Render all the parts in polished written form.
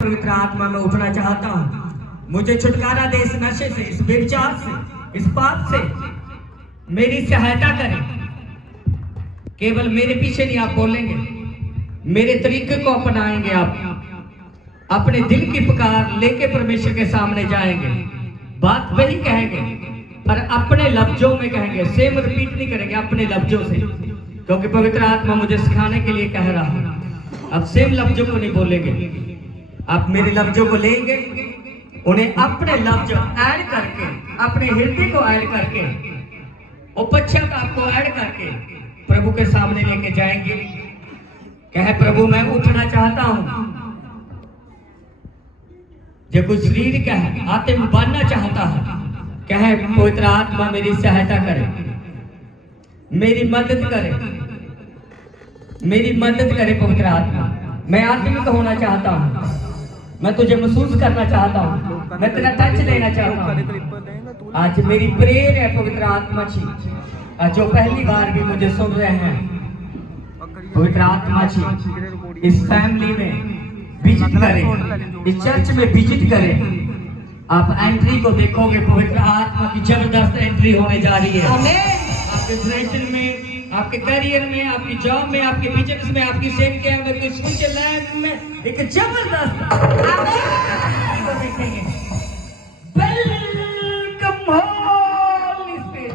पवित्र आत्मा में उठना चाहता हूँ। मुझे छुटकारा दे इस नशे से, इस व्यभिचार से, इस पाप से। मेरी सहायता करें। केवल मेरे पीछे नहीं आप बोलेंगे, मेरे तरीके को अपनाएंगे। आप अपने दिल की पुकार लेके परमेश्वर के सामने जाएंगे। बात वही कहेंगे पर अपने लफ्जों में कहेंगे। सेम रिपीट नहीं करेंगे, अपने लफ्जों से, क्योंकि पवित्र आत्मा मुझे सिखाने के लिए कह रहा है। अब सेम लफ्जों को नहीं बोलेंगे, आप मेरे लफ्जों को लेंगे, उन्हें अपने लफ्ज ऐड करके, अपने हृदय को ऐड करके, उपच्छाद को ऐड करके प्रभु के सामने लेके जाएंगे। कहे प्रभु मैं उठना चाहता हूं। जब कोई शरीर का है आत्मा बनना चाहता है, कहे पवित्र आत्मा मेरी सहायता करे, मेरी मदद करे, मेरी मदद करे। पवित्र आत्मा मैं आत्मिक होना चाहता हूँ, मैं तुझे महसूस करना चाहता हूँ, मैं तेरा टच लेना चाहता हूँ। आज मेरी प्रेयर है पवित्र आत्मा जी, जो पहली बार भी मुझे सुन रहे हैं, पवित्र आत्मा जी इस फैमिली में विजिट करें, इस चर्च में विजिट करें। आप एंट्री को देखोगे, पवित्र आत्मा की जबरदस्त एंट्री होने जा रही है। आपके प्रेजेंट में आपके करियर में, आपकी जॉब में, आपके बिजनेस में, आपकी सेल के अंदर, स्विट्जरलैंड में एक जबरदस्त को देखेंगे। Welcome Holi spirit,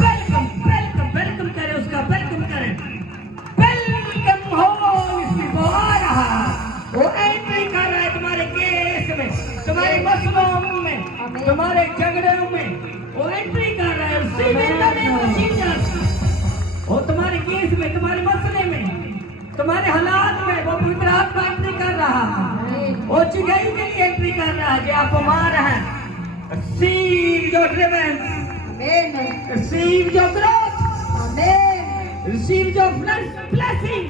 welcome welcome welcome करें उसका, वेलकम करें। वेलकम होली स्पिरिट, वो आ रहा, वो एंट्री कर रहा है तुम्हारे केस में, तुम्हारे मसलों में, तुम्हारे झगड़ों में, वो एंट्री कर रहा है। उसी वो तुम्हारे केस में, तुम्हारे मसले में, तुम्हारे हालात में वो पवित्र आत्मा एंट्री कर रहा है। वो चिगाई के लिए एंट्री कर रहा है जो आपको मार रहा है। Receive your deliverance, receive your growth, receive your blessing,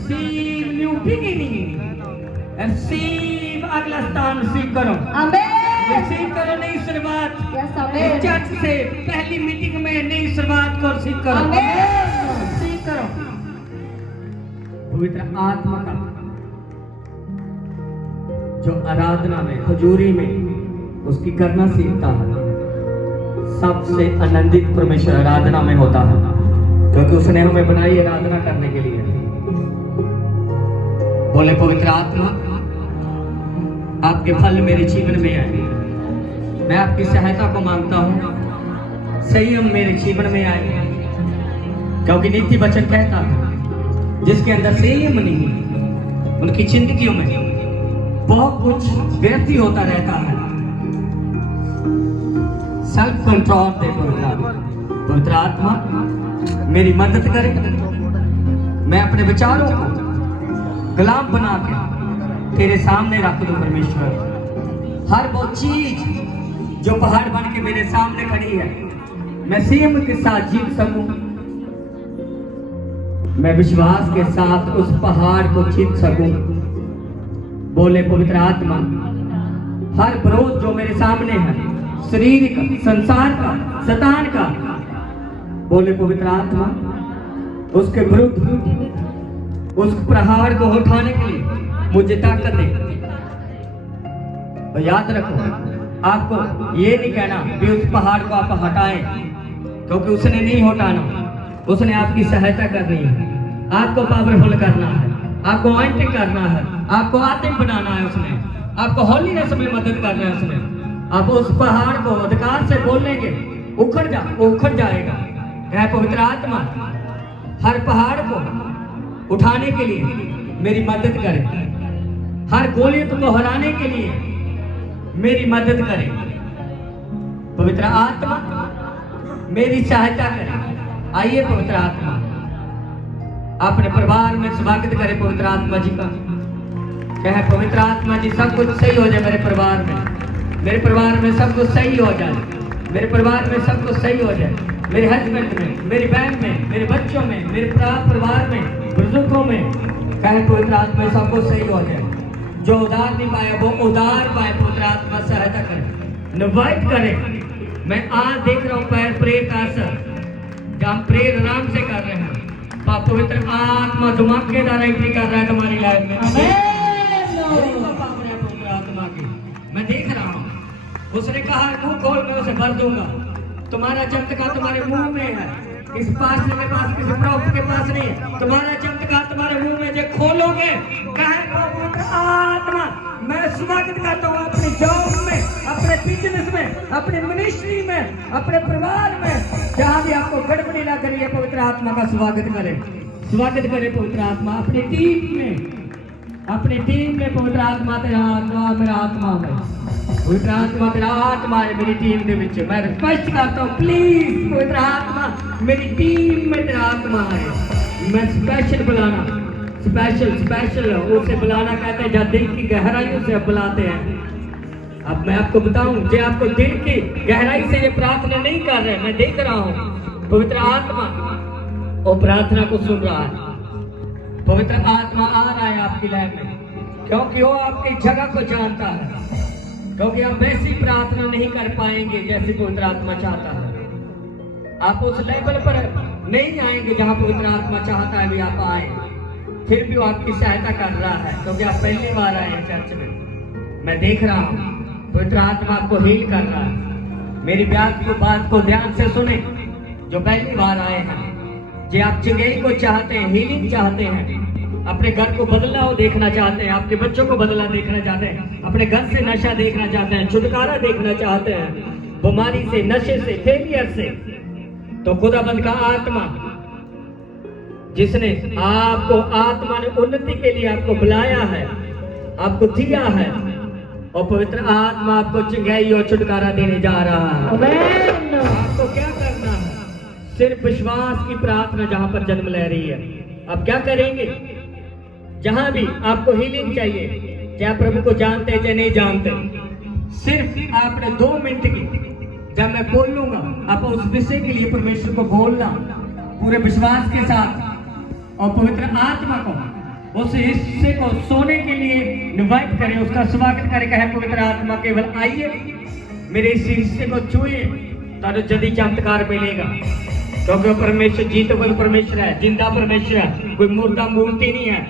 receive new beginning, receive अगला स्थान रिसीव करो, रिसीव करो नई शुरुआत। चर्च से पहली मीटिंग में नई शुरुआत को रिसीव करो, रिसीव करो। पवित्र आत्मा का जो आराधना में, हुजूरी में उसकी करना सीखता है, सबसे आनंदित परमेश्वर आराधना में होता है, क्योंकि उसने हमें बनाई आराधना करने के लिए। बोले पवित्र आत्मा आपके फल मेरे जीवन में आए, मैं आपकी सहायता को मांगता हूँ, संयम मेरे जीवन में आए, क्योंकि नीति वचन कहता है जिसके अंदर संयम नहीं उनकी जिंदगियों में बहुत कुछ व्यर्थ होता रहता है। सेल्फ कंट्रोल दे पवित्र आत्मा, मेरी मदद करे, मैं अपने विचारों को गुलाम बना के तेरे सामने रख दूं परमेश्वर। हर वो चीज जो पहाड़ बन के मेरे सामने खड़ी है, मैं संयम के साथ जीत सकूं, मैं विश्वास के साथ उस पहाड़ को जीत सकूं। बोले पवित्र आत्मा, हर विरोध जो मेरे सामने है, शरीर का, संसार का, शैतान का, बोले पवित्र आत्मा उसके विरुद्ध उस पहाड़ को उठाने के लिए मुझे ताकत दे। और याद रखो, आपको ये नहीं कहना कि उस पहाड़ को आप हटाएं, क्योंकि उसने नहीं हटाना, उसने आपकी सहायता करनी है, आपको पावरफुल करना है, आपको अनॉइंटिंग करना है, आपको आत्मिक बनाना है, उसने आपको होलीनेस में मदद करना है। उसने आप उस पहाड़ को अधिकार से बोलेंगे, उखड़ जाएगा। यह पवित्र आत्मा हर पहाड़ को उठाने के लिए मेरी मदद करे, हर गोलियत को हराने के लिए मेरी मदद करे। पवित्र आत्मा मेरी सहायता करे। आइए पवित्र आत्मा अपने परिवार में स्वागत करे पवित्र आत्मा जी का। कहे पवित्र आत्मा जी सब कुछ सही हो जाए मेरे परिवार में, मेरे परिवार में सब कुछ सही हो जाए, मेरे परिवार में सब कुछ सही हो जाए, मेरे हस्बैंड में, मेरी बहन में, मेरे बच्चों में, मेरे परिवार में, बुजुर्गों में। कहे पवित्र आत्मा सब कुछ सही हो जाए। जो उधार नहीं पाया वो उधार पाए। पवित्र आत्मा सहायता करे, इनवाइट करे। मैं आज देख रहा हूँ पैर प्रेर का असर, जहाँ प्रेर आराम से कर रहे हैं। पवित्र आत्मा धमाकेदार एंट्री कर रहा है तुम्हारी लाइफ में। पवित्र आत्मा की मैं देख रहा हूँ, उसने कहा मुंह खोल मैं उसे भर दूंगा। तुम्हारा चमत्कार तुम्हारे मुंह में है, इस पास के पास, किसी प्रॉफिट के पास नहीं है। तुम्हारा चमत्कार तुम्हारे मुंह में जो खोलोगे, पवित्र आत्मा मैं स्वागत करता हूँ अपनी जॉब में, अपने बिजनेस में, अपने मिनिस्ट्री में, अपने परिवार में, जहाँ भी आपको गड़बड़ी लग रही है पवित्र आत्मा का स्वागत करें, स्वागत करें पवित्र आत्मा। अपनी टीम में पवित्र आत्मा तेरा आत्मा मेरा आत्मा है, पवित्र आत्मा तेरा आत्मा है मेरी टीम के बीच। मैं रिक्वेस्ट करता हूँ प्लीज पवित्र आत्मा मेरी टीम में तेरा आत्मा है। मैं स्पेशल बुलाना, स्पेशल उसे बुलाना कहते हैं जब दिल की गहराइयों से बुलाते हैं। अब मैं आपको बताऊं, जो आपको दिल की गहराई से ये प्रार्थना नहीं कर रहे, मैं देख रहा हूँ पवित्र आत्मा वो प्रार्थना को सुन रहा है। पवित्र आत्मा आ रहा है आपकी लाइफ में, क्योंकि वो आपकी जगह को जानता है, क्योंकि आप वैसी प्रार्थना नहीं कर पाएंगे जैसे पवित्र आत्मा चाहता है। आप उस लेवल पर नहीं आएंगे जहाँ पवित्र आत्मा चाहता है भी आप आए। फिर भी वो आपकी सहायता कर रहा है, क्योंकि आप पहली बार आए हैं चर्च में। मैं देख रहा हूँ पवित्र आत्मा आपको हील कर रहा है, मेरी बात को ध्यान से सुने। जो पहली बार आए हैं, जो आप चंगेई को चाहते हैं, हीलिंग चाहते हैं, अपने घर को बदला हो देखना चाहते हैं, आपके बच्चों को बदला देखना चाहते हैं, अपने घर से नशा देखना चाहते हैं, छुटकारा देखना चाहते हैं, बीमारी से, नशे से, फेलियर से, तो खुदाबंद का आत्मा जिसने आपको आत्मा ने उन्नति के लिए आपको बुलाया है, आपको दिया है, और पवित्र आत्मा आपको चंगाई और छुटकारा देने जा रहा है। आपको क्या करना है? सिर्फ विश्वास की प्रार्थना जहां पर जन्म ले रही है। अब क्या करेंगे? जहां भी आपको हीलिंग चाहिए, चाहे प्रभु को जानते चाहे नहीं जानते, सिर्फ आपने 2 मिनट की, जब मैं बोलूंगा आप उस विषय के लिए परमेश्वर को बोलना पूरे विश्वास के साथ, और पवित्र आत्मा को उस हिस्से को सोने के लिए इनवाइट करें, उसका स्वागत करें। कहे पवित्र आत्मा केवल आइए, मेरे इस हिस्से को छुए, तो जल्दी चमत्कार मिलेगा, क्योंकि परमेश्वर जीतबल परमेश्वर है, जिंदा परमेश्वर है, कोई मुर्दा मूर्ति नहीं है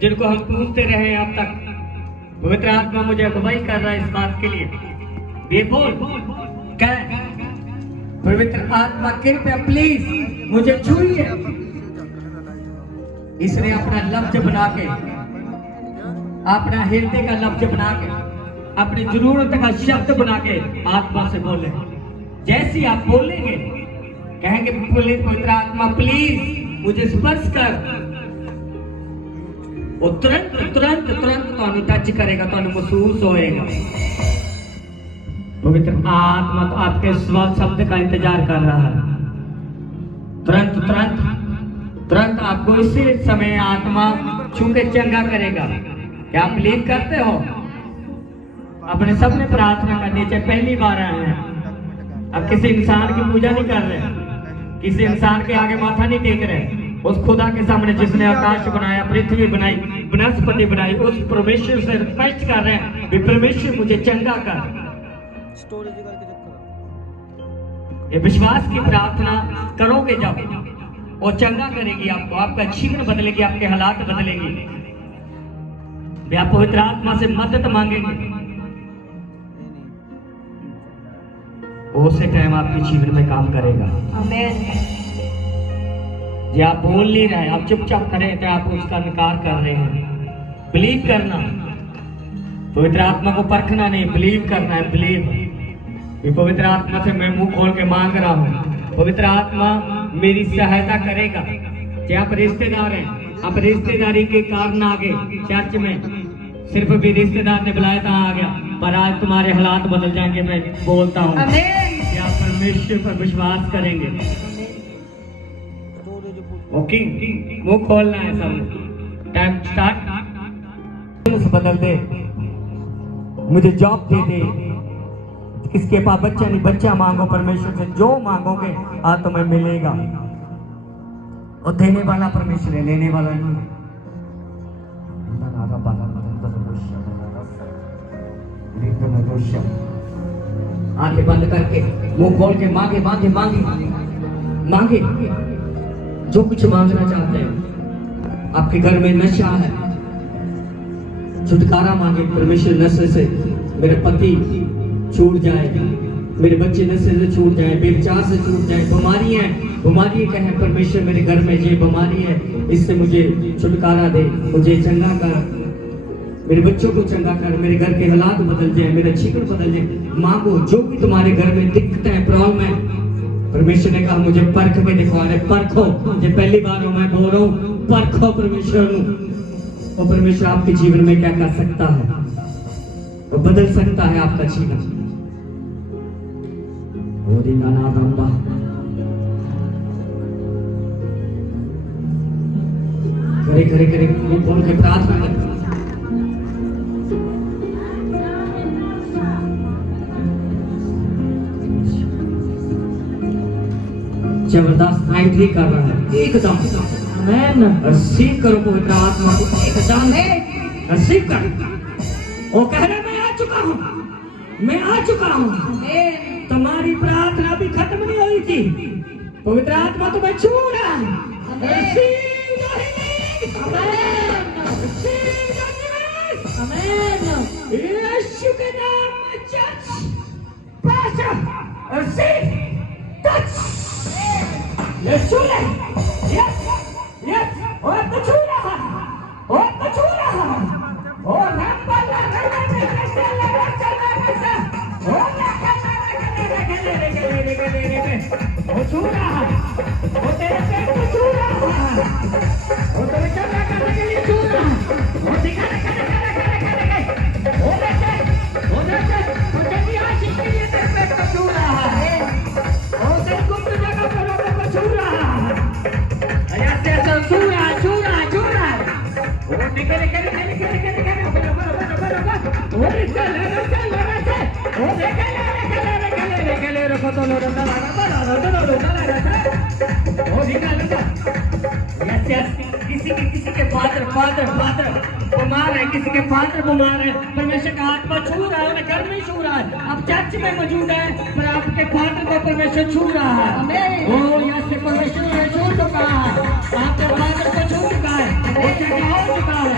जिनको हम पूछते रहे अब तक। पवित्र आत्मा मुझे अगुवाई कर रहा है इस बात के लिए। ये बोल कह, पवित्र आत्मा कृपया प्लीज मुझे छुइए। इसने अपना लफ्ज बना के, अपना हृदय का लफ्ज बना के, अपनी जरूरत का शब्द बना के आत्मा से बोले। जैसे आप बोलेंगे, कहेंगे पवित्र आत्मा प्लीज मुझे स्पर्श कर, वो तुरंत तुरंत तुरंत तो टच करेगा, तो महसूस होएगा। पवित्र आत्मा तो आपके शब्द का इंतजार कर रहा है। तुरंत तुरंत तुरंत आपको इसी समय आत्मा छू के चंगा करेगा। क्या आप बिलीव करते हो? अपने सबने प्रार्थना करनी चाहिए। पहली बार आए हैं, अब किसी इंसान की पूजा नहीं कर रहे, किसी इंसान के आगे माथा नहीं टेक रहे, उस खुदा के सामने जिसने आकाश बनाया, पृथ्वी बनाई, वनस्पति बनाई, उस परमेश्वर से रिक्वेस्ट कर रहे हैं कि परमेश्वर मुझे चंगा कर। ये विश्वास की प्रार्थना करोगे जब, और चंगा करेगी आपको, आपका जीवन बदलेगी, आपके हालात बदलेंगे। आप पवित्र आत्मा से मदद मांगेंगे, उसी टाइम आपके जीवन में काम करेगा। आमीन। ये आप बोल नहीं रहे, आप चुपचाप खड़े थे, आप उसका इनकार कर रहे हैं। बिलीव करना, पवित्र आत्मा को परखना नहीं, बिलीव करना है। बिलीव, ये पवित्र आत्मा से मैं मुंह खोल के मांग रहा हूँ, पवित्र आत्मा मेरी सहायता करेगा। चाहे आप रिश्तेदार हैं, आप रिश्तेदारी के कारण आ गए चर्च में, सिर्फ भी रिश्तेदार ने बुलाया था आ गया, पर आज तुम्हारे हालात बदल जाएंगे। मैं बोलता हूँ क्या परमेश्वर पर विश्वास करेंगे? ओके, मुंह खोलना है सब। Time start. बदल दे, मुझे जॉब दे दे, किसके पास बच्चा नहीं, बच्चा मांगो परमेश्वर से, जो मांगोगे आज तुम्हें मिलेगा। और देने वाला परमेश्वर है, लेने वाला नहीं है। आंखें बंद करके मुंह खोल के मांगे मांगे मांगे मांगे, जो कुछ मांगना चाहते हैं। आपके घर में नशा है, छुटकारा मांगे परमेश्वर नशे से। मेरे पति छूट जाए, मेरे बच्चे नशे से छूट जाए, व्यभिचार से छूट जाए, बीमारी कहे परमेश्वर मेरे घर में ये बीमारी है, इससे मुझे छुटकारा दे, मुझे चंगा कर, मेरे बच्चों को चंगा कर, मेरे घर के हालात बदल जाए, मेरा जीवन बदल जाए। मांगो जो भी तुम्हारे घर में दिक्कत है, प्रॉब्लम है। परमेश्वर ने कहा मुझे परख के दिखवा रहे, परखो। ये पहली बार मैं बोल रहा हूँ, परखो परमेश्वर को। और परमेश्वर आपके जीवन में क्या कर सकता है, वो बदल सकता है आपका जीवन। करे करे करे बोल के प्रार्थना कर। जबरदस्त एंट्री कर रहा है एकदम। आमीन। सीख करो पवित्र आत्मा को एकदम सीख कर। वो कह रहे मैं आ चुका हूँ, मैं आ चुका हूँ। तुम्हारी प्रार्थना भी खत्म नहीं हुई थी, पवित्र आत्मा तुम्हें छू रहा है। यीशु के नाम में चर्च see, touch. Yes, छू ले. Yes, yes. और तो छू रहा. और तो छू रहा. और नंबर लगा. वो छू रहा. वो तेरे पेट को छू रहा. वो तेरे चमड़ा करने के लिए छू रहा. वो दिखा. वो देखे. वो तेरी आशिक के लिए तेरे पेट को छू रहा है. वो तेरी गुप्त जगह पर लोगों को छू रहा है. ऐसे छू रहा. वो निकल. वो इसका लगा से. वो देखे. किसी के फादर बीमार है, किसी के फादर बीमार है, परमेश्वर का आत्मा छू रहा है, उन्हें घर में छू रहा है, आप चर्च में मौजूद है पर आपके फादर को परमेश्वर छू रहा है. ओ यहाँ से परमेश्वर ने छू चुका है, आपके फादर को छू चुका है, वो चंगा हो चुका है.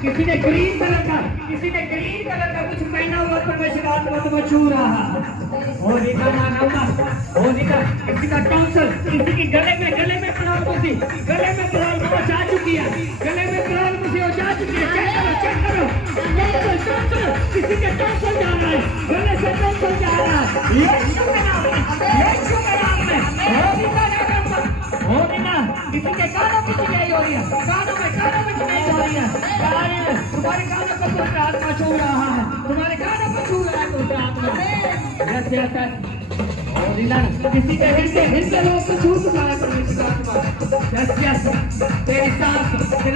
किसी ने ग्रीन कलर का कुछ पहना हुआ परमेश्वर का आत्मा तुम्हें छू रहा है. किसी का टॉन्सिल, किसी की गले में प्रॉब्लम जा चुकी है, जा चुकी है. चेक करो. किसी के टॉन्सिल जा रहा है, गले से टॉन्सिल जा रहा है. यीशु के नाम में. किसी के कानों में चिल्लाई हो रही है, कानों में चिल्लाई हो रही है. तुम्हारे कानों को पवित्र आत्मा छू रहा है, तुम्हारे कानों को छू रहा है पवित्र आत्मा. किसी के हृदय लोग को छू चुका है पवित्र आत्मा. तेरी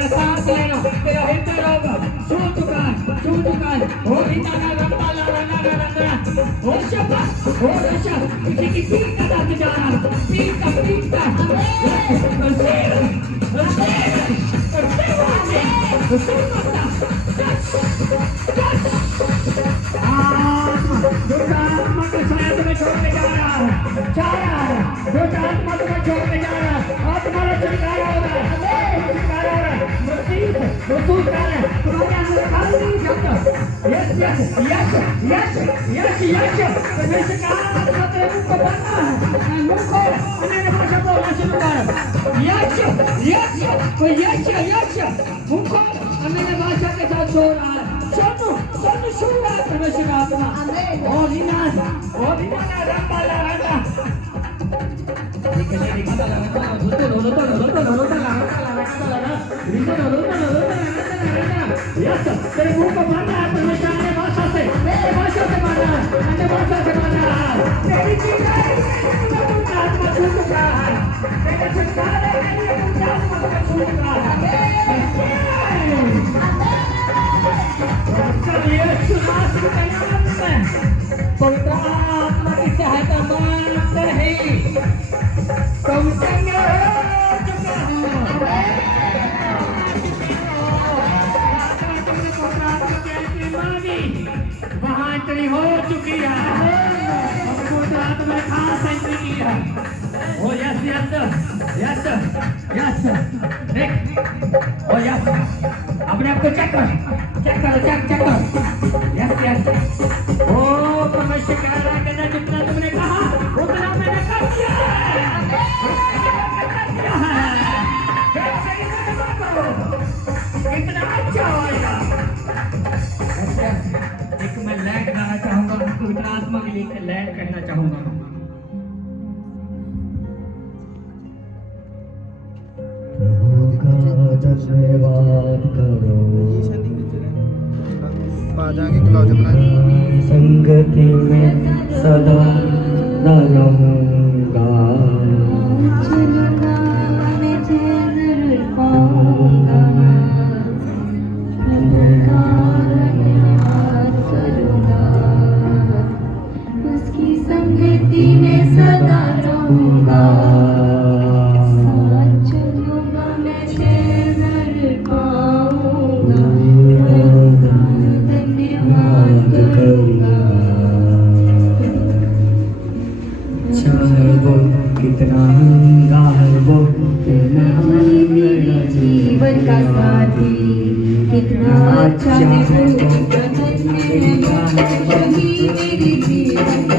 सांस लेना, तेरा हृदय रोग छू चुका है. किसी की पीठ का दर्द जा रहा है, पीठ का आत्मा को शायद में छोड़ने जा रहा है. आत्मा तुम्हें छोड़ने जा रहा है. तुम्हारा छुटकारा हो रहा है. महसूस कर रहे. तुम्हारे अंदर खाली नहीं जाता. यस. परमेश्वर का आत्मा तेरे मुंह को भरना है. मुंह को अन्य भाषा बोलना शुरू कर. यस. मुंह को अन्य भाषा के साथ छोड़ रहा है. सोनू छू रहा है परमेश्वर का आत्मा. और हिना रंबाला रंगा. यस. तेरे मुंह को भरना है परमेश्वर अन्य भाषा से भरना है. अन्य भाषा से भरना है. तेरी आत्मा छू चुका है. तेरे छुटकारे के लिए आत्मा को छू चुका है. यीशु मसीह के नाम में पवित्र आत्मा की सहायता मांगते ही तुम चंगे हो चुके हो. वहाँ एंट्री हो चुकी है. पवित्र आत्मा ने खास एंट्री की है. ओ यस. ओ यस. अपने आप को चेक करो. यस. ओ परमेश्वर कह रहा है कि जितना तुमने कहा उतना मैंने कर दिया है. कितना अच्छा होगा. एक मैं लैंड गाना चाहूंगा, पवित्र आत्मा के लिए लैंड कहना चाहूंगा. धन्यवाद करो संगति में सदा न रहूंगा. उसकी संगति में सदा रहूंगा. ही मेरी जीवन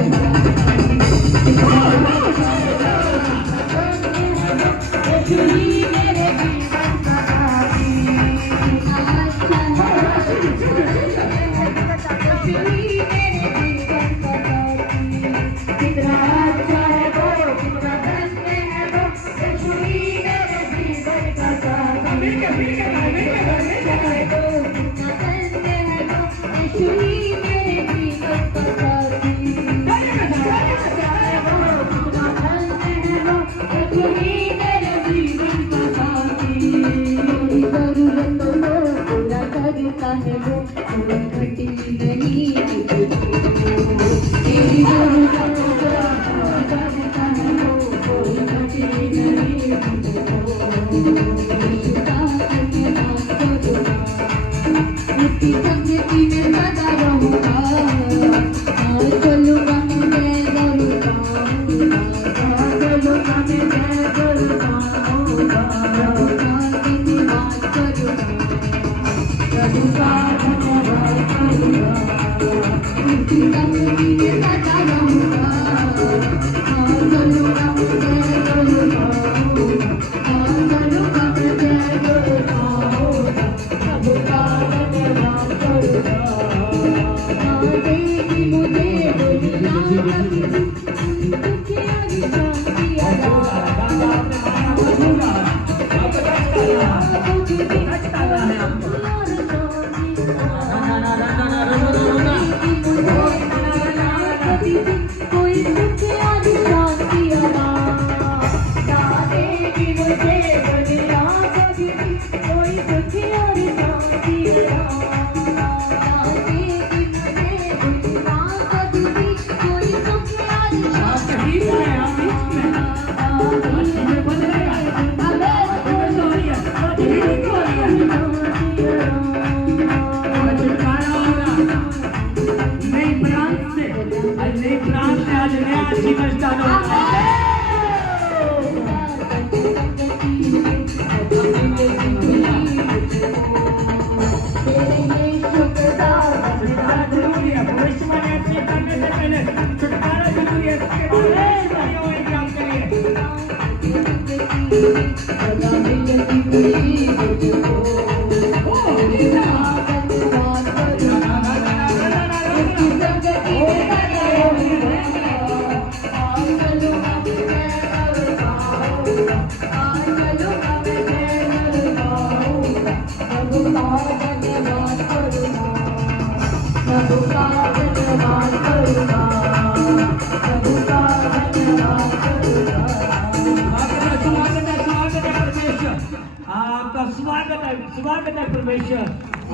स्वागत है परमेश्वर,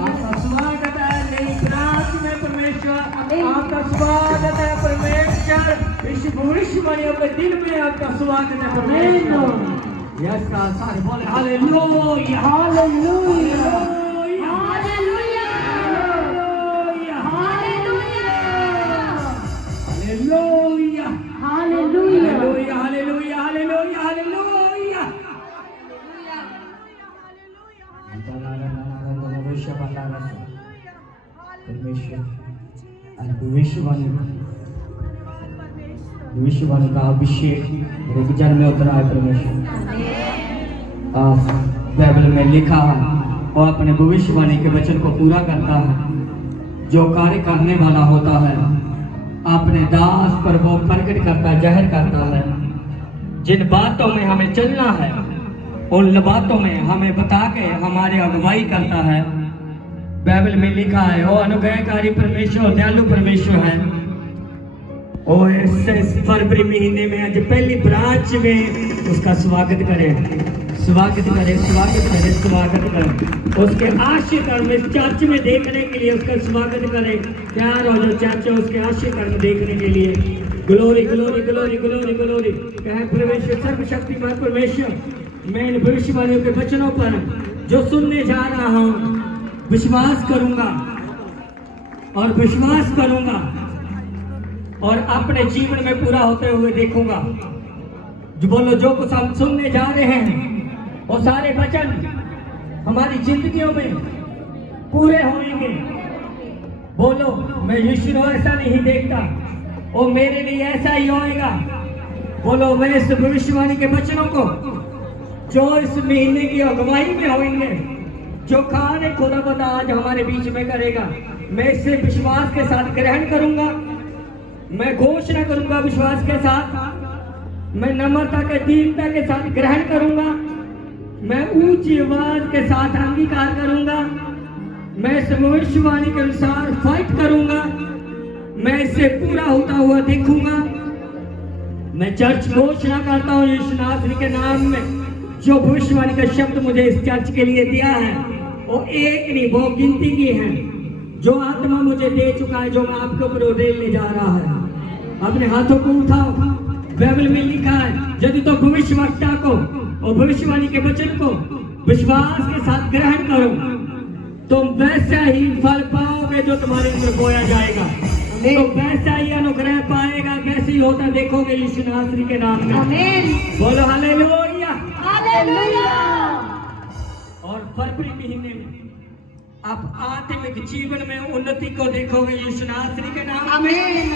आपका स्वागत है नई प्रार्थना में परमेश्वर, आपका स्वागत है परमेश्वर, इस भविष्यवाणियों के दिन में आपका स्वागत है परमेश्वर। यस का सारे बोले hallelujah hallelujah hallelujah hallelujah hallelujah hallelujah hallelujah hallelujah hallelujah. भविष्यवाणी का अभिषेक मेरे जन्म में उतरा है परमेश्वर। बाइबल में लिखा है और अपने भविष्यवाणी के वचन को पूरा करता है। जो कार्य करने वाला होता है अपने दास पर वो प्रकट करता, जाहिर करता है। जिन बातों में हमें चलना है उन बातों में हमें बता के हमारे अगुवाई करता है। बाइबल में लिखा है वो अनुग्रहकारी परमेश्वर, दयालु परमेश्वर है। और इस फरवरी महीने में आज पहली ब्रांच में उसका स्वागत करें, स्वागत करें, स्वागत करें, स्वागत करें। उसके आशीष कर्म इस चर्च में देखने के लिए उसका स्वागत करें। प्यार हो जो चर्च उसके आशीष कर्म देखने के लिए। Glory glory glory glory glory. कहे परमेश्वर सर्वशक्तिमान परमेश्वर, मैं इन भविष्यवाणियों के वचनों पर जो सुनने जा रहा हूँ विश्वास करूंगा और विश्वास करूंगा और अपने जीवन में पूरा होते हुए देखूंगा। जो बोलो, जो कुछ हम सुनने जा रहे हैं वो सारे वचन हमारी जिंदगियों में पूरे होंगे। बोलो, मैं यीशु को ऐसा नहीं देखता, वो मेरे लिए ऐसा ही होएगा। बोलो, मैं इस भविष्यवाणी के वचनों को जो इस महीने की अगुवाई में होंगे, जो खाने खुदा बता आज हमारे बीच में करेगा, मैं इसे विश्वास के साथ ग्रहण करूंगा। मैं घोषणा करूंगा विश्वास के साथ, मैं नम्रता के दीनता के साथ ग्रहण करूंगा, मैं ऊंची आवाज के साथ अंगीकार करूंगा, मैं इस भविष्यवाणी के अनुसार फाइट करूंगा, मैं इसे पूरा होता हुआ देखूंगा। मैं चर्च घोषणा करता हूँ यीशु नासरी के नाम में, जो भविष्यवाणी का शब्द मुझे इस चर्च के लिए दिया है वो एक नहीं, वो गिनती की है, जो आत्मा मुझे दे चुका है, जो मैं आपके ऊपर उड़ेलने जा रहा है। अपने हाथों को उठाओ, बाइबल में लिखा है, यदि तो भविष्यवक्ता को और भविष्यवाणी के वचन को विश्वास के साथ ग्रहण करो, तुम वैसा ही फल पाओगे जो तुम्हारे अंदर बोया जाएगा, तो वैसा ही अनुग्रह पाएगा, वैसे ही होता देखोगे यीशु नासरी के नाम में। आमीन। बोलो हालेलुया। हालेलुया। और फरवरी महीने में आप आत्मिक जीवन में उन्नति को देखोगे यीशु नासरी के नाम में। आमीन।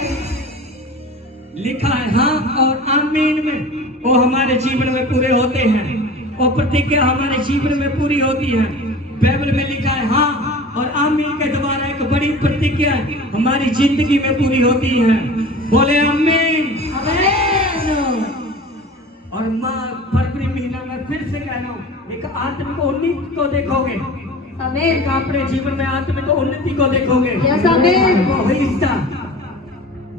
लिखा है हाँ और आमीन में वो हमारे जीवन में पूरे होते हैं, और प्रतिज्ञा हमारे जीवन में पूरी होती है। बाइबल में लिखा है हाँ और आमीन के द्वारा एक बड़ी प्रतिज्ञा हमारी जिंदगी में पूरी होती है। बोले आमीन। और माँ फरवरी महीना में फिर से कह रहा हूँ, एक आत्मिक उन्नति को देखोगे, आमीन। अपने जीवन में आत्मिक उन्नति को देखोगे। यस आमीन। वो हिस्सा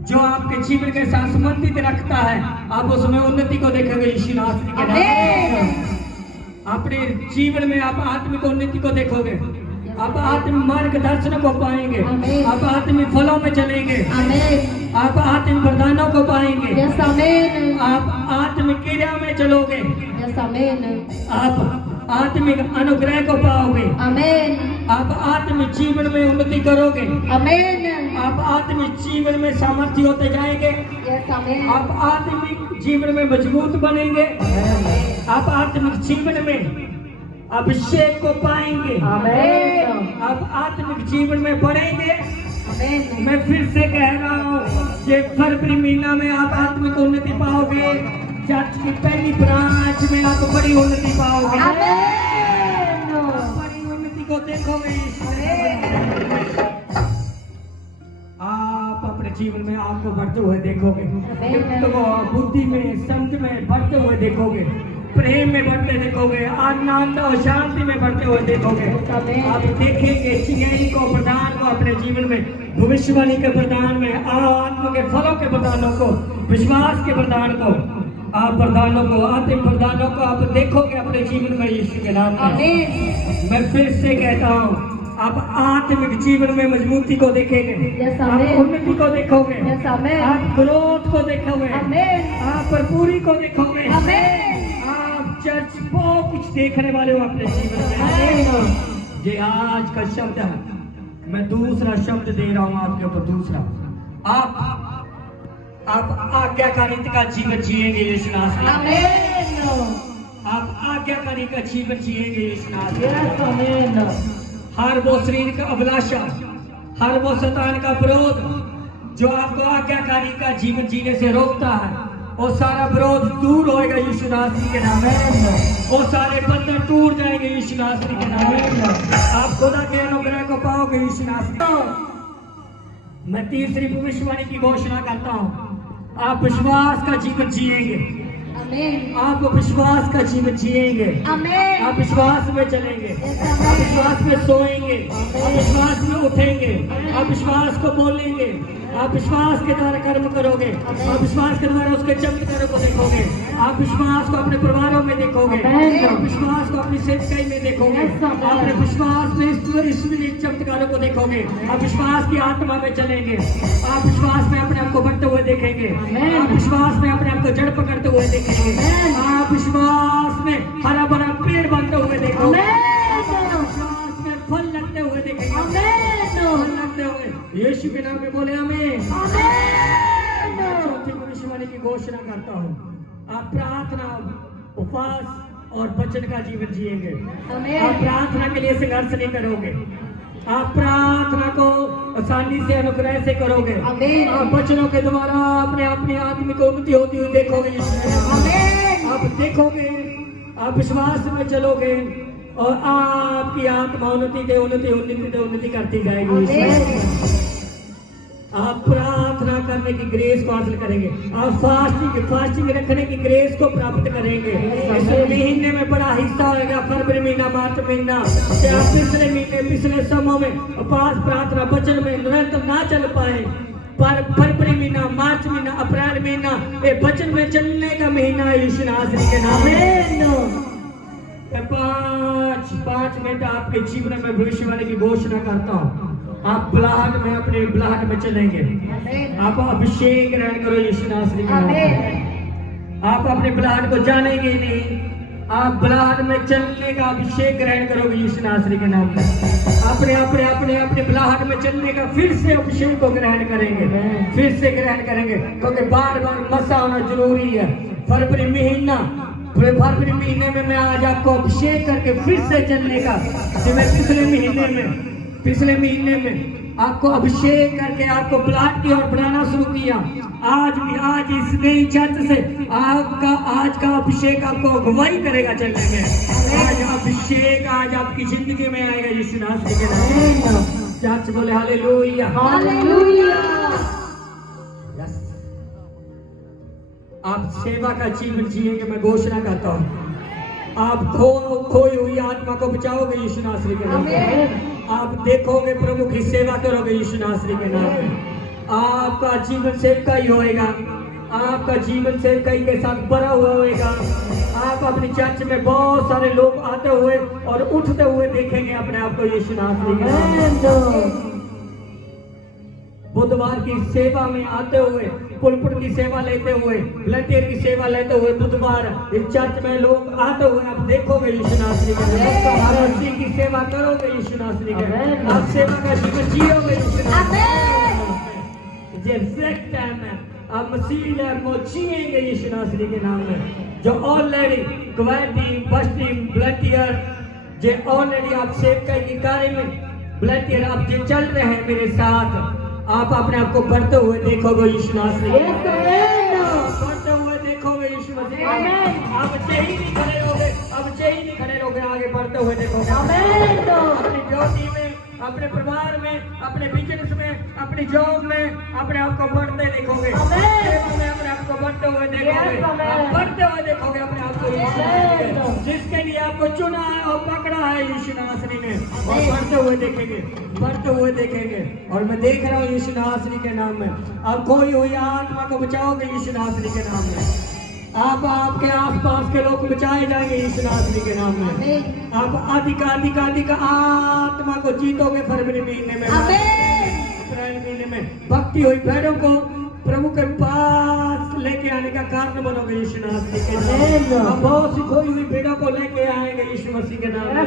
जो आपके जीवन के साथ संबंधित रखता है, आप उसमें उन्नति को देखोगे यीशु नासरी के नाम में। अपने जीवन में आप आत्मिक उन्नति को देखोगे, आप आत्मिक मार्गदर्शन को पाएंगे, आप आत्मिक फलों में चलेंगे, आप आत्मिक वरदानों को पाएंगे, यस आमीन। आप आत्मिक क्रिया में चलोगे, यस आमीन। आप आत्मिक अनुग्रह को पाओगे, आमीन। आप आत्मिक जीवन में उन्नति करोगे, आमीन। आप आत्मिक जीवन में सामर्थ्य होते जाएंगे, यस आमीन। आप आत्मिक जीवन में मजबूत बनेंगे, आप आत्मिक जीवन में अभिषेक को पाएंगे, आमीन। आप आत्मिक जीवन में बढ़ेंगे। आमीन। मैं फिर से कह रहा हूँ कि फरवरी महीना में आप आत्मिक उन्नति पाओगे, चर्च की पहली ब्रांच में आप बड़ी उन्नति पाओगे, आमीन। बड़ी उन्नति को देखोगे। आप अपने जीवन में आपको बढ़ते हुए देखोगे, तो बुद्धि में समझ में बढ़ते हुए देखोगे, प्रेम में बढ़ते देखोगे, आनंद और शांति में बढ़ते हुए देखोगे। आप देखेंगे चिंगारी को, प्रदान को अपने जीवन में, भविष्यवाणी के प्रदान में, आत्मा के फलों के प्रदानों को, विश्वास के प्रदान को, आप प्रदानों को, आत्मिक प्रदानों को आप देखोगे अपने जीवन में यीशु के नाम में। मैं फिर से कहता हूँ, आप आत्मिक जीवन में मजबूती को देखेंगे, आप उन्नति को देखोगे, आप ग्रोथ को देखोगे, आप भरपूरी को देखोगे, आप चर्च बहुत कुछ देखने वाले हो अपने जीवन में। ये आज का शब्द है, मैं दूसरा शब्द दे रहा हूँ आपके ऊपर, दूसरा आप आज्ञाकारिता का जीवन जिएंगे यीशु नासरी। आप आज्ञाकारी का जीवन जिएंगे यीशु नासरी। हर वो शरीर का अभिलाषा, हर वो शैतान का विरोध जो आपको आज्ञाकारी का जीवन जीने से रोकता है, वो सारा विरोध दूर होएगा यीशु नासरी के नाम में। वो सारे बंधन टूट जाएंगे यीशु नासरी के नाम में। आप खुदा के अनुग्रह को पाओगे यीशु नासरी। मैं तीसरी भविष्यवाणी की घोषणा करता हूँ, आप विश्वास का जीवन जिएंगे, आप विश्वास का जीवन जिएंगे, आप विश्वास में चलेंगे, आप विश्वास में सोएंगे, आप विश्वास में उठेंगे, आप विश्वास को बोलेंगे, आप विश्वास के द्वारा कर्म करोगे, आप विश्वास के द्वारा उसके चमत्कारों को देखोगे, आप विश्वास को अपने परिवारों में देखोगे, आप विश्वास को अपनी सेवकाई में देखोगे, अपने विश्वास में ईश्वरीय चमत्कारों को देखोगे, आप विश्वास की आत्मा में चलेंगे, आप विश्वास में अपने आप को बढ़ते हुए देखेंगे, आप विश्वास में अपने आप को जड़ पकड़ते हुए देखेंगे, आप विश्वास में हरा भरा पेड़ बनते हुए देखोगे, विश्वास में फल लगते हुए देखेंगे, फल लगते हुए यीशु के नाम में बोले आमीन। चौथी भविष्यवाणी की घोषणा करता हूँ, आप प्रार्थना, उपवास और वचन का जीवन जिएंगे। आप प्रार्थना के लिए संघर्ष नहीं करोगे, आप प्रार्थना को आसानी से अनुग्रह से करोगे। आमीन। आप वचनों के द्वारा अपने अपने आदमी को उन्नति होती हुई देखोगे यीशु के नाम में। आमीन। आप देखोगे, आप विश्वास में चलोगे और आपकी आत्मा उन्नति करती जाएगी यीशु के नाम में। आप प्रार्थना करने की ग्रेस को हासिल करेंगे। आप फास्टिंग रखने की ग्रेस को प्राप्त करेंगे। इस महीने में बड़ा हिस्सा होगा, फरवरी महीना, मार्च महीना। क्या आप पिछले समय में उपवास प्रार्थना वचन में निरंतर ना चल पाए, पर फरवरी महीना, मार्च महीना, अप्रैल महीना ये वचन में चलने का महीना है यीशु नासरी के नाम में। मैं पांच मिनट आपके जीवन में भविष्यवाणी की घोषणा करता हूँ। आप बुलाहट में, अपने बुलाहट में चलेंगे। आप अभिषेक ग्रहण करो यीशु नासरी के नाम में। आप अपने बुलाहट को जानेंगे नहीं, आप बुलाहट में चलने का अभिषेक ग्रहण करोगे यीशु नासरी के नाम में। अपने बुलाहट में चलने का फिर से अभिषेक को ग्रहण करेंगे, फिर से ग्रहण करेंगे, क्योंकि बार बार मसा होना जरूरी है। फरवरी महीने में मैं आज आपको अभिषेक करके फिर से चलने का, पिछले महीने में आपको अभिषेक करके आपको बुलाहट की ओर बढ़ाना शुरू किया। आज इस नई चर्च से आज का अभिषेक आपको अगुवाई करेगा चलने में। आज अभिषेक आज आपकी जिंदगी में आएगा यीशु नासरी के नाम में। चर्च बोले हालेलुया, हालेलुया। यस। आप सेवा का जीवन जिएंगे, मैं घोषणा करता हूँ। आप खोई हुई आत्मा को बचाओगे यीशु नासरी के नाम में। आप देखोगे प्रभु की सेवा करोगे यीशु नासरी के नाम में। आपका जीवन सेवका ही होएगा, आपका जीवन सेवकाई के साथ भरा हुआ होएगा। आप अपनी चर्च में बहुत सारे लोग आते हुए और उठते हुए देखेंगे अपने आप को यीशु नासरी के नाम में। बुधवार की सेवा में आते हुए, पुलपुट की सेवा लेते हुए, वॉलंटियर की सेवा लेते हुए बुधवार इस चर्च में लोग आते हुए आप देखोगे यीशु नासरी के नाम। आप मसीह की सेवा करोगे यीशु नासरी के नाम। आप सेवा का जीवन जियोगे यीशु नासरी के नाम। आप मसीह को जिएंगे यीशु नासरी के नाम में। जो ऑलरेडी क्वालिटी बस्टिंग वॉलंटियर जो ऑलरेडी आप सेवकाई के कार्य में वॉलंटियर आप जो चल रहे हैं मेरे साथ, आप अपने आप को बढ़ते हुए देखोगे यीशु नासरी के नाम में। बढ़ते हुए देखोगे यीशु मसीह के नाम में। आप चाहिए नहीं खड़े रहोगे, अब चाहिए नहीं खड़े रहोगे, आगे बढ़ते हुए देखोगे। अपनी ड्यूटी में, अपने परिवार में, अपने बिजनेस में, अपनी जॉब में अपने आप को बढ़ते देखोगे। अपने आप को बढ़ते हुए देखोगे। आप बढ़ते हुए देखोगे अपने आप को यीशु नासरी में। जिसके लिए आपको चुना है और पकड़ा है यीशु नासरी ने, और बढ़ते हुए देखेंगे, बढ़ते हुए देखेंगे। और मैं देख रहा हूँ यीशु नासरी के नाम में आप खोई हुई आत्मा को बचाओगे यीशु नासरी के नाम में। आप आपके आसपास के लोग बचाए जाएंगे यीशु नासरी के नाम में। आप अधिक आत्मा को जीतोगे फरवरी महीने में, अप्रैल महीने में। भक्ति हुई भेड़ों को प्रभु के पास लेके आने का कारण बनोगे यीशु नासरी के नाम में। बहुत सी खोई हुई भेड़ों को लेके आएंगे यीशु मसीह के नाम में।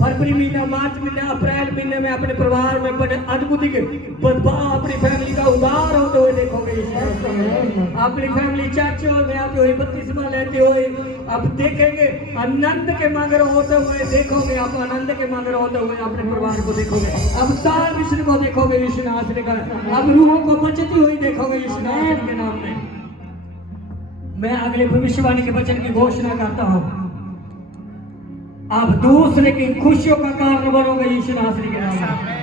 फरवरी महीना, मार्च महीना, अप्रैल महीने में अपने परिवार में बड़े अद्भुत अपनी फैमिली का उद्धार होते हुए देखोगे यीशु मसीह। अपनी फैमिली चर्चों में आते हुए बपतिस्मा लेते हुए आप देखेंगे, आनंद के मगर होते हुए देखोगे। आप आनंद के मगर होते हुए अपने परिवार को देखोगे। अब सार विष्णु को देखोगे यीशु नासरी का। अब रूहों को बचती हुई देखोगे यीशु नासरी के नाम में। मैं अगले भविष्यवाणी के वचन की घोषणा करता हूँ। आप दूसरे की खुशियों का कारण बनोगे यीशु नासरी के नाम में।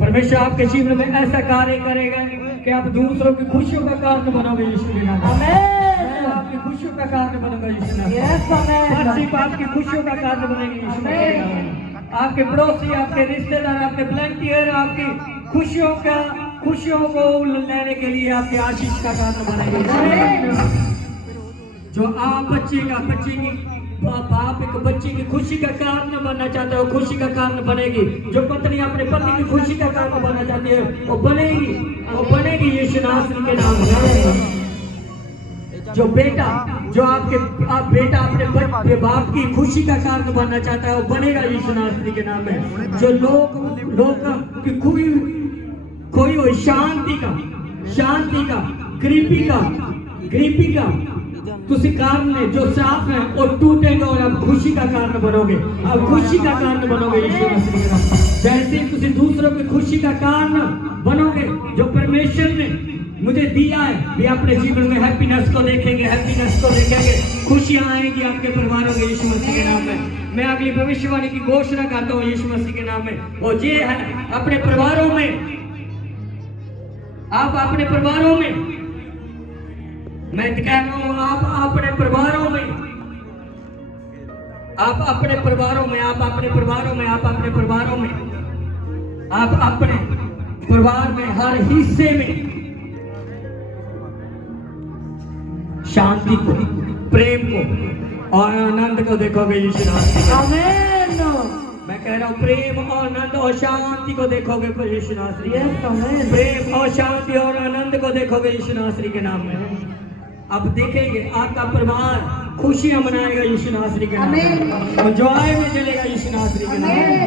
परमेश्वर आपके जीवन में ऐसा कार्य करेगा कि आप दूसरों की खुशियों का कारण बनोगे यीशु के नाम में। आपकी खुशियों का कारण बनोगा यीशु नाम। आपकी खुशियों का कारण बनेगी यीशु के नाम में। आपके पड़ोसी, आपके रिश्तेदार, आपके वॉलंटियर आपकी खुशियों को लेने के लिए आपके आशीष का कारण बनेगी। जो आप बाप एक बच्ची की खुशी का कारण बनना चाहता है, वो खुशी का कारण बनेगी। जो पत्नी अपने पति की खुशी का कारण बनना चाहती है, वो बनेगी यीशु नासरी के नाम में। जो बेटा बेटा अपने बाप की खुशी का कारण बनना चाहता है, वो बनेगा यीशु नासरी के नाम में। जो लोग की खोई हुई शांति का, गरीबी का तुसी कारण है जो साफ है और टूटेगा और आप खुशी का कारण बनोगे। आप खुशी का कारण बनोगे यीशु मसीह के नाम में। जैसे तुसी दूसरों की खुशी का कारण बनोगे, जो परमेश्वर ने मुझे दिया है, भी अपने जीवन में हैप्पीनेस को देखेंगे, हैप्पीनेस को देखेंगे, खुशियां आएंगी आपके परिवारों के यीशु मसीह के नाम में। मैं अगली भविष्यवाणी की घोषणा करता हूँ यीशु मसीह के नाम में। और ये है अपने परिवारों में, आप अपने परिवारों में, मैं कह रहा हूं आप अपने परिवारों में, आप अपने परिवारों में, आप अपने परिवारों में, आप अपने परिवारों में, आप अपने परिवार में हर हिस्से में शांति को, प्रेम को और आनंद को देखोगे यीशु नासरी। आमेन। मैं कह रहा हूँ प्रेम और आनंद और शांति को देखोगे पर यीशु नासरी। आमेन। प्रेम और शांति और आनंद को देखोगे यीशु नासरी के नाम में। अब देखेंगे आपका परिवार खुशियां मनाएगा यीशु नासरी के नाम में, और जॉय में चलेगा यीशु नासरी के नाम में।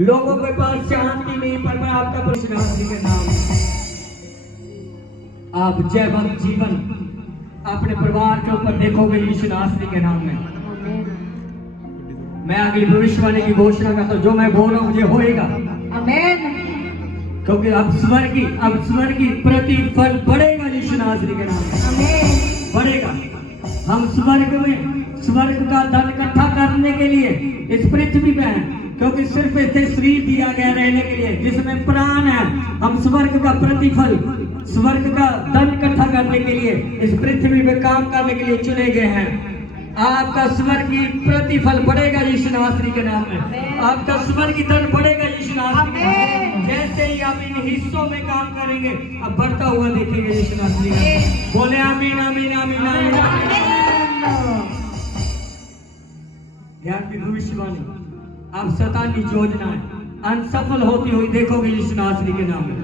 लोगों के पास शांति नहीं, पर मैं आपका यीशु नासरी के नाम में आप जयवंत जीवन अपने परिवार के ऊपर देखोगे यीशु नासरी के नाम में। मैं अगली भविष्यवाणी की घोषणा करता हूँ, जो मैं बोल रहा हूँ ये होएगा। आमेन। क्योंकि अब स्वर्गीय प्रतिफल बढ़ेगा यीशु नासरी के नाम में। आमेन। बढ़ेगा। हम स्वर्ग का धन इकट्ठा करने के लिए इस पृथ्वी पे हैं, क्योंकि सिर्फ इसे शरीर दिया गया रहने के लिए जिसमें प्राण है। हम स्वर्ग का प्रतिफल, स्वर्ग का धन इकट्ठा करने के लिए इस पृथ्वी पे काम करने के लिए चुने गए हैं। आपका स्वर्गीय प्रतिफल बढ़ेगा यीशु नासरी के नाम में। आपका स्वर्गीय धन बढ़ेगा यीशु नासरी के नाम में। जैसे ही आप इन हिस्सों में काम करेंगे, अब बढ़ता हुआ देखेंगे यीशु नासरी का। बोले आमीन आमीन आमीन आमीन आमीन। ध्यान की भविष्यवाणी, आप शैतानी योजनाएं अनसफल होती हुई देखोगे यीशु नासरी के नाम में।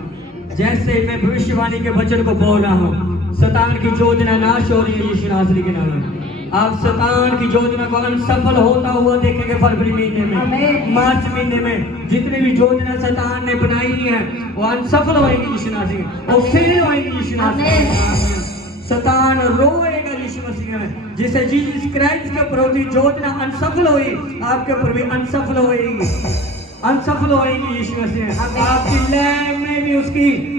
जैसे मैं भविष्यवाणी के वचन को बोल रहा हूँ, शैतान की योजना नाश हो रही है यीशु नासरी के नाम में। आप शैतान की योजना को अनसफल होता हुआ देखेंगे फरवरी महीने में, मार्च महीने में। जितनी भी योजना शैतान ने बनाई है वो अनसफल होएगी यीशु नासरी, वो फेल होएगी यीशु नासरी। शैतान रोएगा यीशु मसीह में। जिसे जीसस क्राइस्ट के प्रति योजना अनसफल हुई, आपके ऊपर भी अनसफल होएगी, अनसफल होएगी यीशु मसीह। आपकी लैब में भी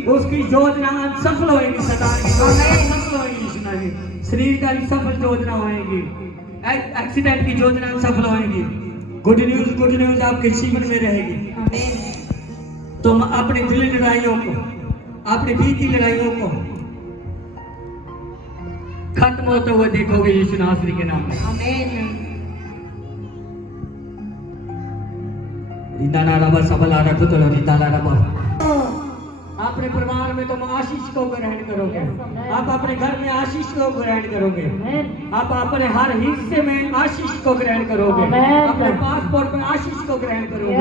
उसकी योजना अनसफल होएगी, शैतान की अनसफल होएगी यीशु मसीह। शरीर का सफल योजना होएगी, एक्सीडेंट की योजना सफल होएगी। गुड न्यूज आपके जीवन में रहेगी। तुम अपने दिली लड़ाइयों को, अपनी बीती लड़ाइयों को खत्म होते हुए देखोगे यीशु नासरी के नाम में। अपने परिवार में तुम आशीष को ग्रहण करोगे। आप अपने घर में आशीष को ग्रहण करोगे। आप अपने हर हिस्से में आशीष को ग्रहण करोगे। अपने पासपोर्ट में आशीष को ग्रहण करोगे।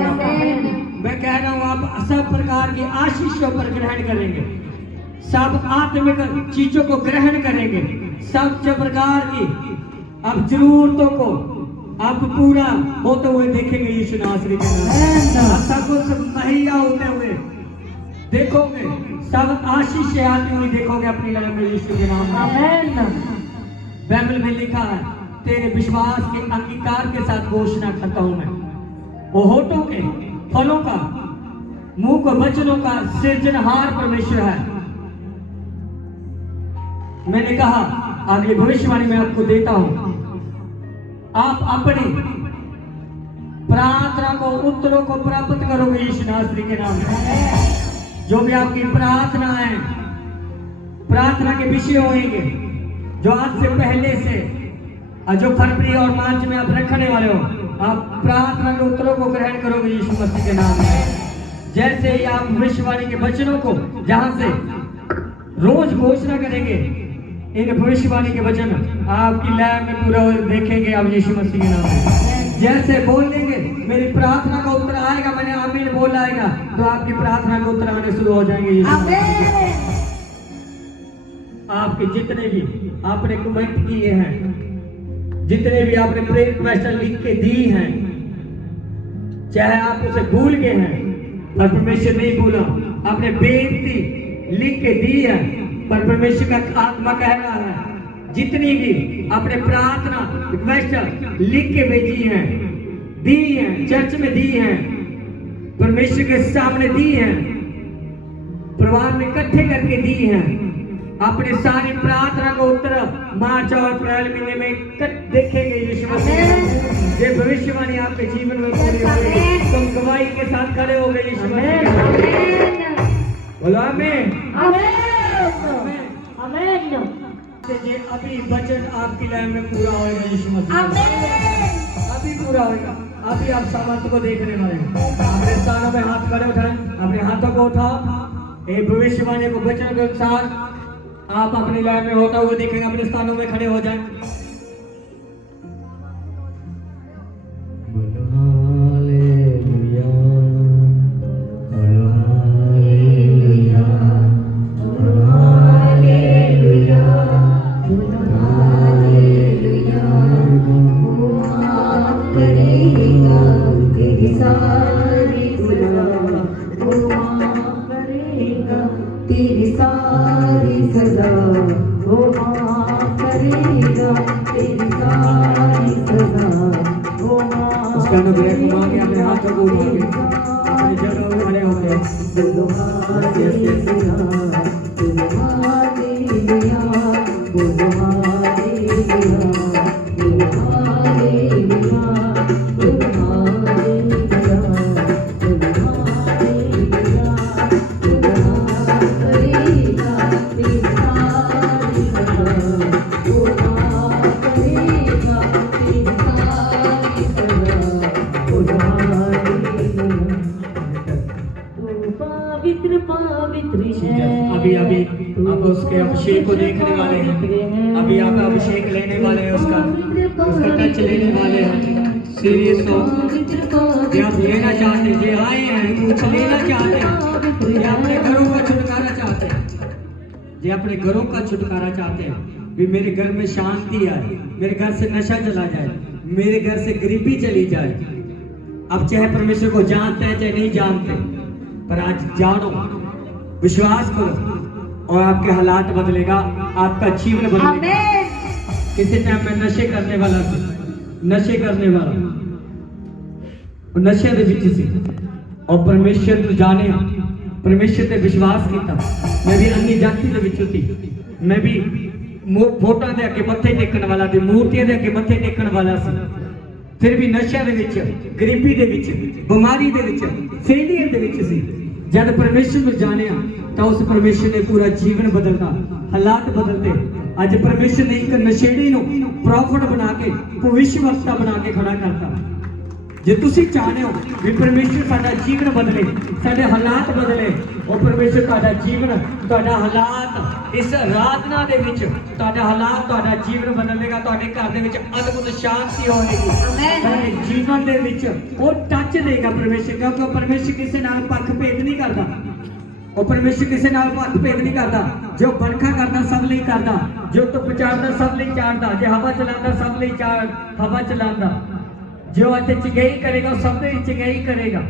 मैं कह रहा हूँ आप सब प्रकार की आशीषों पर ग्रहण करेंगे, सब आत्मिक चीजों को ग्रहण करेंगे, सब प्रकार की अब जरूरतों को आप पूरा होते हुए देखेंगे यीशु नासरी के नाम। सब कुछ मुहैया होते हुए देखोगे, सब आशीष आती हुई देखोगे अपनी लाइफ में यीशु के नाम में। बाइबल में लिखा है, तेरे विश्वास के अंगीकार के साथ घोषणा करता हूं मैं, वो होठों के फलों का, मुंह को वचनों का सृजनहार परमेश्वर है। मैंने कहा अगली भविष्यवाणी में आपको देता हूं, आप अपनी प्रार्थना को, उत्तरों को प्राप्त करोगे यीशु नासरी के नाम में। जो भी आपकी प्रार्थना है, प्रार्थना के विषय होंगे जो आज से पहले से जो फरवरी और मार्च में आप रखने वाले हो, आप प्रार्थना के उत्तरों को ग्रहण करोगे यीशु मसीह के नाम में। जैसे ही आप भविष्यवाणी के वचनों को जहां से रोज घोषणा करेंगे, इन भविष्यवाणी के वचन आपकी लैब में पूरा देखेंगे आप यीशु मसीह के नाम में। जैसे बोलेंगे मेरी प्रार्थना का उत्तर आएगा, मैंने आमीन बोल आएगा, तो आपकी प्रार्थना का उत्तर आने शुरू हो जाएंगे यीशु मसीह। आपके जितने भी आपने कमेंट किए हैं, जितने भी आपने प्रेयर रिक्वेस्ट लिख के दी हैं, चाहे आप उसे भूल गए हैं पर परमेश्वर नहीं भूला, आपने बेनती लिख के दी है पर परमेश्वर का आत्मा कह रहा है जितनी भी अपने प्रार्थना रिक्वेस्ट लिख के भेजी हैं, दी हैं, चर्च में दी हैं, परमेश्वर के सामने दी हैं, परिवार में इकट्ठे करके दी हैं, अपने सारी प्रार्थना को उत्तर मार्च और अप्रैल महीने में देखेंगे यीशु मसीह। ये भविष्यवाणी आपके जीवन में पूरी होगी। तुम गवाही के साथ खड़े हो गए यीशु मसीह। बोलो आमीन। ये अभी वचन आपकी लाइन में पूरा होगा यीशु मसीह। अभी पूरा होगा। अभी आप सामर्थ्य को देखने वाले हैं। अपने स्थानों में हाथ खड़े उठाएं, अपने हाथों को उठाओ। ये भविष्यवाणी को वचन के अनुसार आप अपनी लाइन में होता हुआ देखेंगे। अपने स्थानों में खड़े हो जाएं। तेरी सारी सजा वो माफ करेगा, तेरी सारी सजा वो माफ उसका अनुग्रह को मांगे, अपने हाथों को उठा के अपने जगह में खड़े हो गए। अभी अभी आप उसके अभिषेक को देखने वाले हैं। अभी आप अभिषेक लेने वाले हैं, उसका टच लेने वाले हैं। सीरियस हो जो आप लेना चाहते हैं, जो आए हैं कुछ लेना चाहते हैं, जो अपने घरों का छुटकारा चाहते हैं, जो अपने घरों का छुटकारा चाहते हैं। भी मेरे घर में शांति आए, मेरे घर से नशा चला जाए, मेरे घर से गरीबी चली जाए। अब चाहे परमेश्वर को जानते हैं चाहे नहीं जानते, पर आज जानो, विश्वास करो और आपके हालात बदलेगा, आपका जीवन बदलेगा। किसी टाइम में नशे करने वाला से, नशे करने वाला और नशे दे विच सी और परमेश्वर को जाने, परमेश्वर ते विश्वास किया। मैं भी अन्य जाति दे विच सी, मैं भी वोटां दे अगे मत्थे टेकण वाला ते मूर्तियां दे अगे मत्थे टेकण वाला सी। फिर भी नशे दे विच, गरीबी दे विच, बीमारी दे विच, फेलियर दे विच सी। जब परमेश्वर को जानिया तो उस परमेश्वर ने पूरा जीवन बदलता, हालात बदलते। आज परमेश्वर ने एक नशेड़ी नु प्रॉफिट बना के, भविष्यवक्ता बना के खड़ा करता। जे तुसी चाहते हो भी परमेश्वर साडा जीवन बदले, साडे हालात बदले, और परमेश्वर साडा जीवन, तुहाडा हालात इस आराधना दे विच, तुहाडा हालात, तुहाडा जीवन बदलेगा। तुहाडे घर दे विच अद्भुत शांति होएगी। तुहाडे जीवन दे विच वो टच देगा परमेश्वर, क्योंकि परमेश्वर किसी नाल पक्ष भेद नहीं करता। और परमेश्वर किसी नाल पक्ष भेद नहीं करता। जो बरखा करता सब ਲਈ करता, जो धुप चाड़दा सब ਲਈ चाड़दा, जो हवा चलांदा सब ਲਈ हवा चलांदा, जो अच्छे चिगई करेगा सब चिगई करेगा।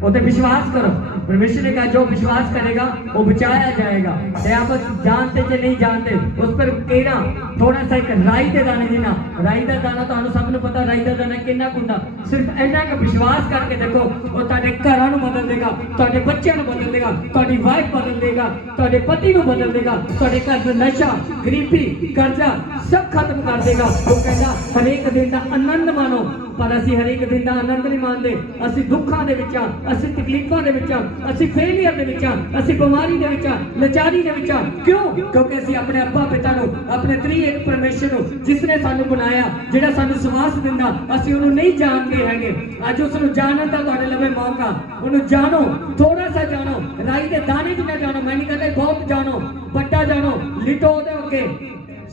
वो तो विश्वास करो, परमेश्वर ने कहा जो विश्वास करेगा वो बचाया जाएगा। आप जानते जे नहीं जानते, उस पर कहना थोड़ा सा एक राई के दाने देना। राई का दाना तो सबने पता, राई का दाना कितना कुंडा। सिर्फ इन्ना का विश्वास करके देखो, वो तुहाडे घरां नूं बदल देगा, तुहाडे बच्चों नूं बदल देगा, तुहाडी वाइफ बदल देगा, तुहाडे पति नूं बदल देगा, तुहाडे घर दा नशा, गरीबी, कर्जा सब खत्म कर देगा। वो कहता हरेक दिन का आनंद मानो, पर असी हरेक दिन का आनंद नहीं मानते। असी दुखों के विच, असी तकलीफों के विच, असी फेलियर के विच, असी बीमारी के विच, लाचारी के विच। क्यों? क्योंकि असी अपने अब्बा पिता नूं, अपने त्रिएक परमेश्वर नूं, जिसने सानू बनाया, जिहड़ा सानू श्वास दिंदा, असी उहनूं नहीं जानते हैगे। अज उसनूं जानन दा तुहाडे लवे मौका। उहनूं जानो, थोड़ा सा जानो, राई दे दाने जिन्ना जानो। मैं नहीं कहता बहुत जानो, बड़ा जानो, लिटो उहदे अगे।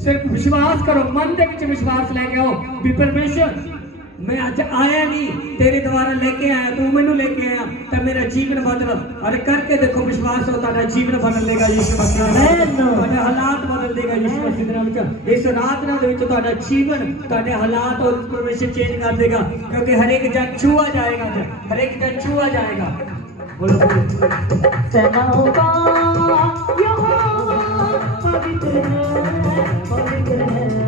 सिर्फ विश्वास करो, मन दे विच विश्वास लेके आओ भी परमेश्वर मैं आज आया नहीं, तेरे द्वारा लेके आया, तू मैनू लेके आया, तो मेरा जीवन बदल। अरे करके देखो, विश्वास हो, तारा जीवन बदलेगा यीशु मसीह। तारे हालात बदल देगा यीशु मसीह दे नाम च। इस आराधना दे विच तारा जीवन, तारे हालात और परमेश्वर चेंज कर देगा, क्योंकि हर एक जन छुआ जाएगा, हर एक जन छुआ जाएगा। बोलो सेनाओं का यहोवा पवित्र है, पवित्र है।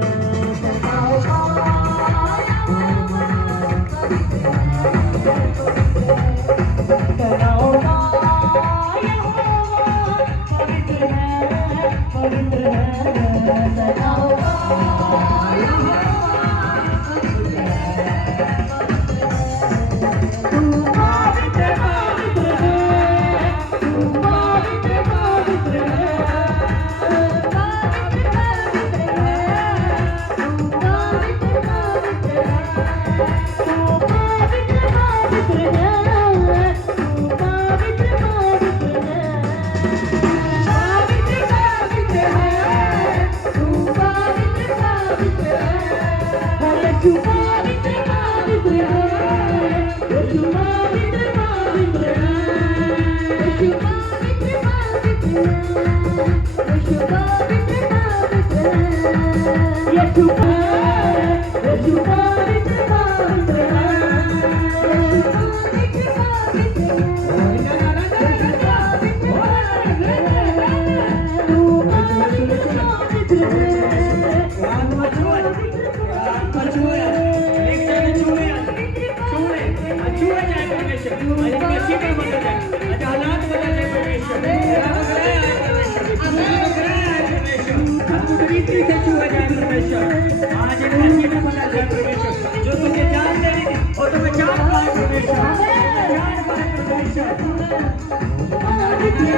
जो तुझे जान दे और तुम्हें जान पाए परमेश्वर, जान पाए परमेश्वर। पवित्र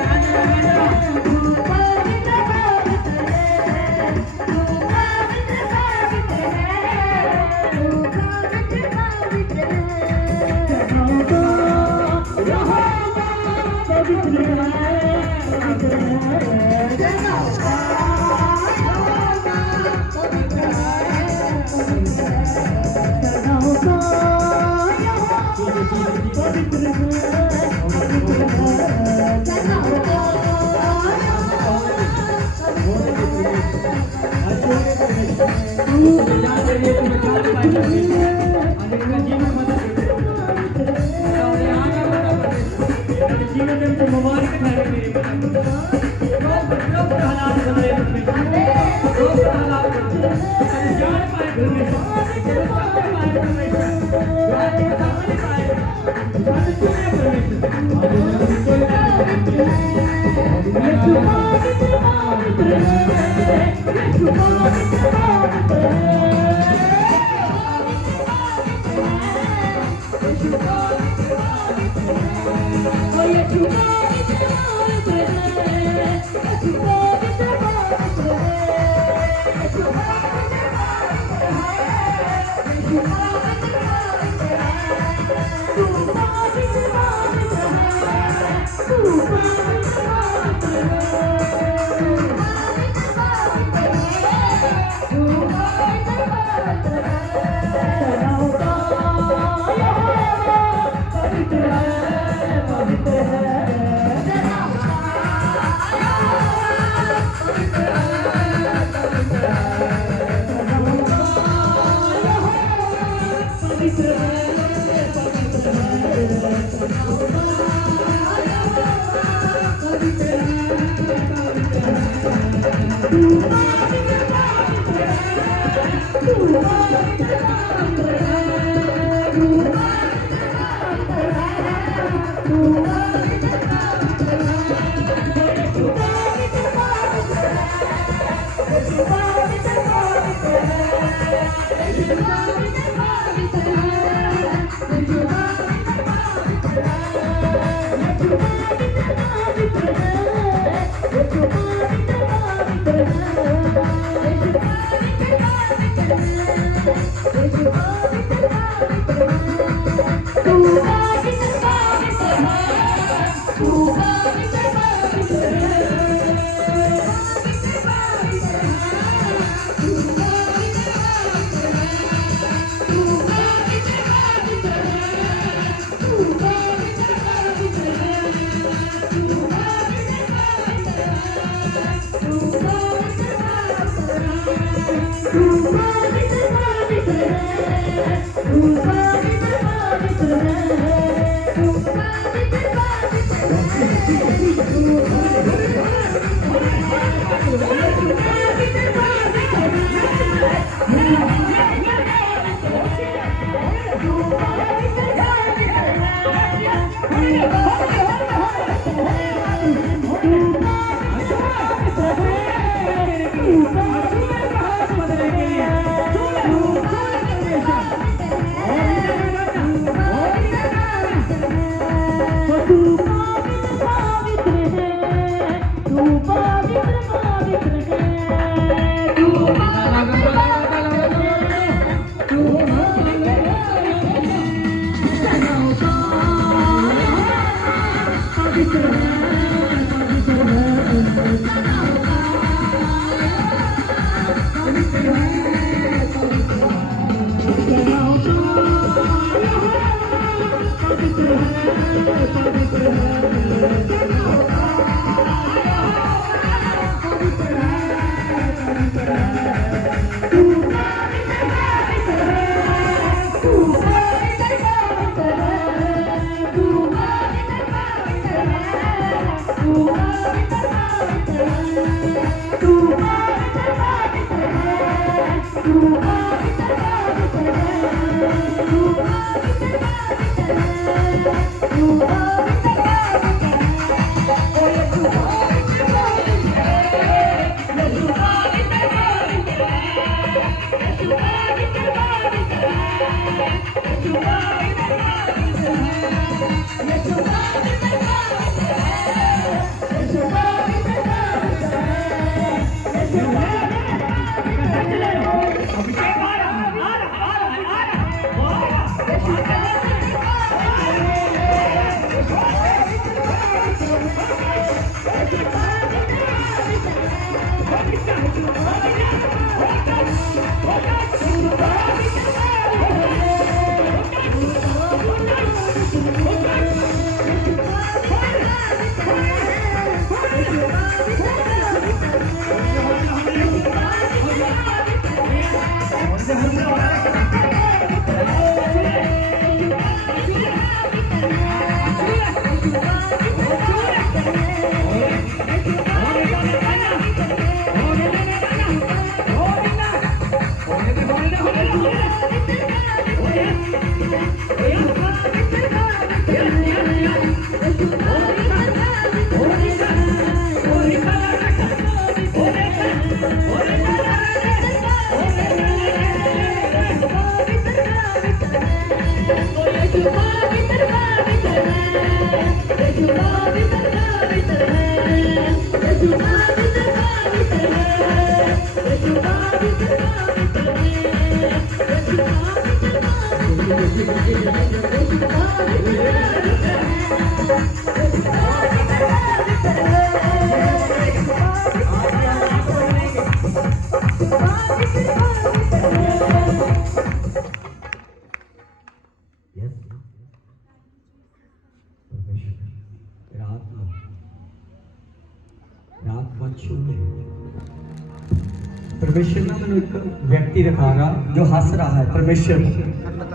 परमेश्वर ने मैंने एक व्यक्ति दिखा रहा जो हंस रहा है। परमेश्वर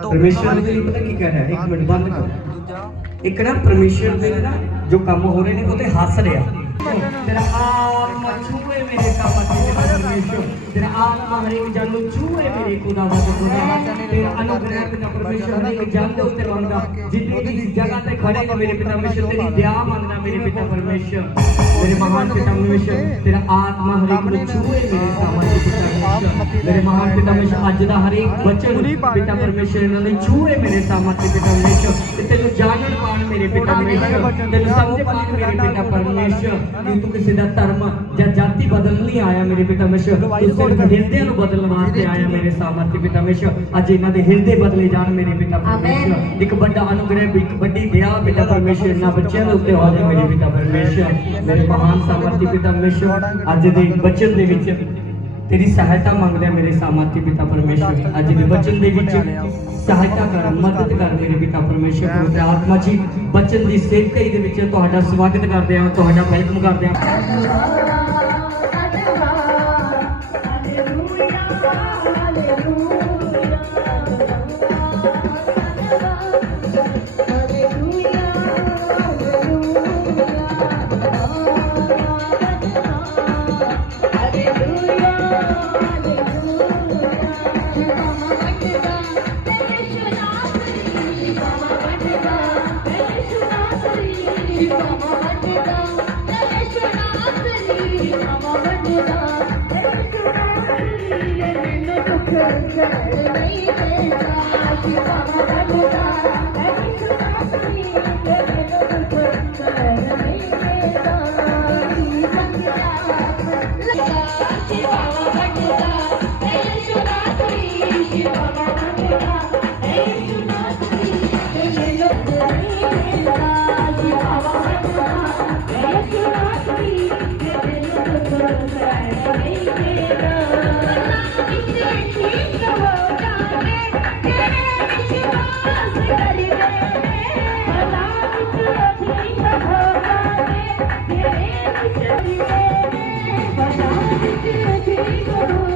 परमेश्वर ने पता की कह रहा है, एक मिनट बंद करो। एक ना परमेश्वर दे ना जो काम हो रहे ने उते हंस रहा। तेरा आत्मा छूए मेरे काम परमेश्वर, तेरा आत्मा हर एक जन छूए मेरे खुदावंद खुदा, तेरा अनुग्रह पिता परमेश्वर हर एक जन के उत्ते मांगदा, जितने भी इस जगह पे खड़े हो मेरे पिता परमेश्वर, तेरी दया मांगना मेरे पिता परमेश्वर, मेरे महान पिता परमेश्वर, तेरा आत्मा हर एक को छूए मेरे सामर्थ्य पिता परमेश्वर, मेरे महान पिता परमेश्वर आज दा हर एक वचन पिता परमेश्वर इन्होंने छूए मेरे सामर्थ्य पिता परमेश्वर, तेनु जानन पान मेरे पिता परमेश्वर, तेनु समझ पान मेरे पिता परमेश्वर, कि तू किसी दा धर्म या जाति बदल नहीं आया मेरे पिता परमेश्वर, तू सिर्फ हृदय नु बदलने वास्ते आया मेरे सामर्थ्य पिता परमेश्वर। आज इन्हां दे हृदय बदले जान मेरे पिता परमेश्वर, एक बड़ा अनुग्रह एक बड़ी दया पिता परमेश्वर इन्हां बच्चों दे उत्ते हो जाए मेरे पिता परमेश्वर, मेरे महान सामर्थ्य पिता परमेश्वर। आज दे वचन दे विच तेरी सहायता मांगदे मेरे सामर्थ्य पिता परमेश्वर, आज दे वचन दे विच सहायता कर, मदद कर मेरे पिता परमेश्वर। पवित्र आत्मा जी वचन दी सेवकाई दे विच तुहाडा स्वागत करदे हां, तुहाडा वेलकम करदे हां। Thank you.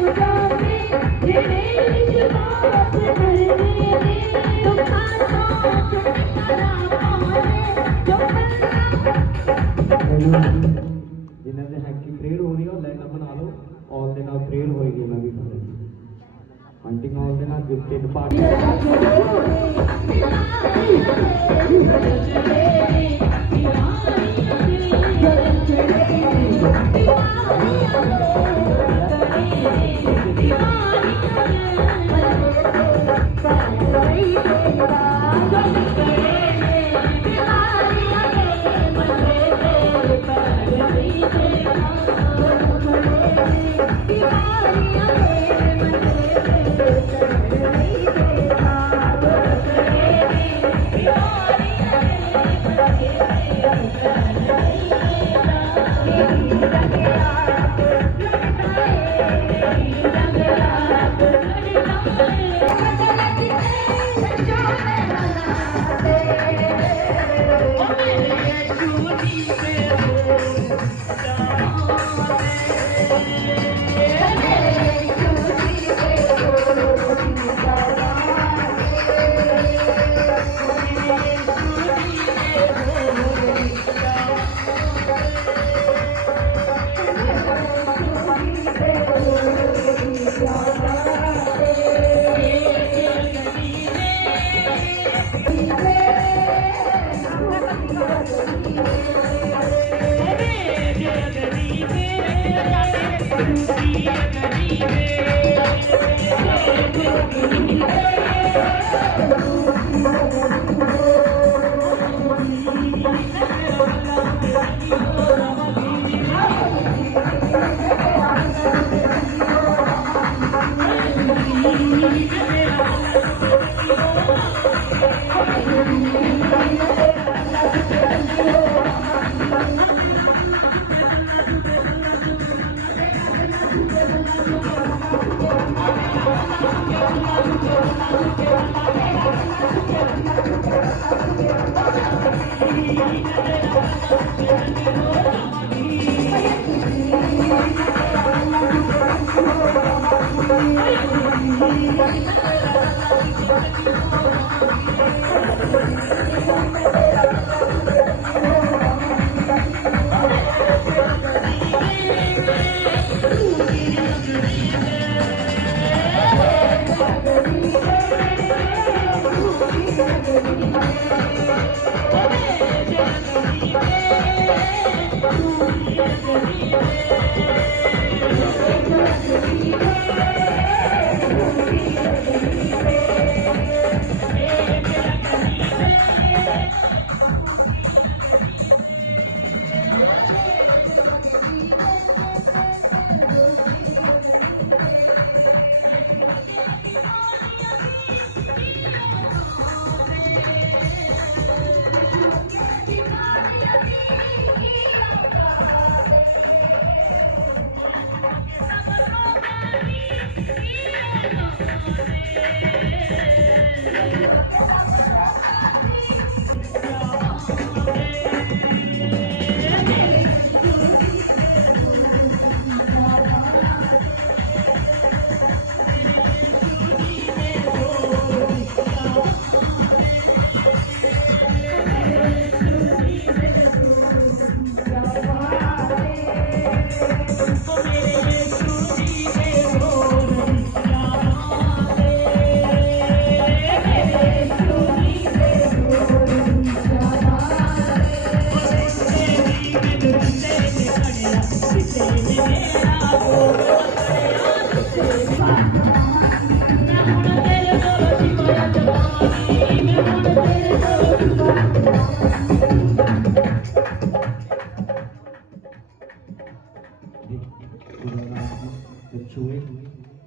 प्रेयर हो रही है, लाइन बना लो, ऑल ਦੇ ਨਾਲ प्रेयर ਹੋਏਗੀ ਉਹਨਾਂ ਦੀ ਸਾਰੇ ਆਂਟੀ ਨਾਲ ਦੇ ਨਾਲ ਗਿਫਟਡ ਪਾਰਟ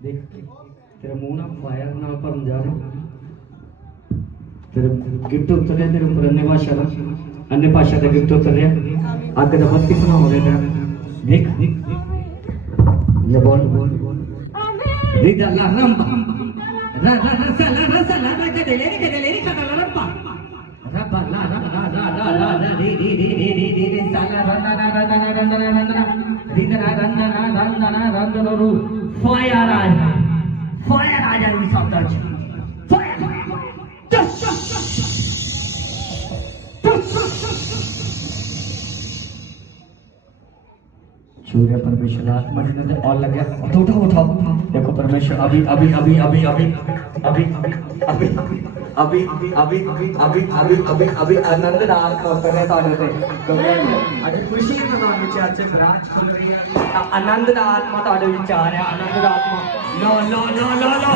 देख तेरा मुंह ना फायर नाल भरन जा रहा तेरे गिफ्ट उतर रहा तेरे ऊपर अन्य भाषा का गिफ्ट उतर रहा अग का बत्ती सुना हो रहा देख ले बोल रिदा ला रंपा रा रा रसला रसला रा कदले कदला रंपा रबा ला रा रा रा रा रा री री री री री री री साला रंदा रा रंदा रा रंदा रा रंदा रा रिदा रा रंदा रा रंदा रा रंदा रू फायर आ जा उस शब्द फायर सूर्य परमेश्वर आत्मा जिन्हें और लगे तो उठाओ उठाओ देखो परमेश्वर अभी अभी अभी अभी अभी अभी अभी अभी अभी अभी अभी अभी अभी आनंद नाल का करे ताने ते आज खुशी के नाम में चर्च बरात खुल रही है आनंद दा आत्मा ताड़े विचार है आनंद दा आत्मा लो लो लो लो लो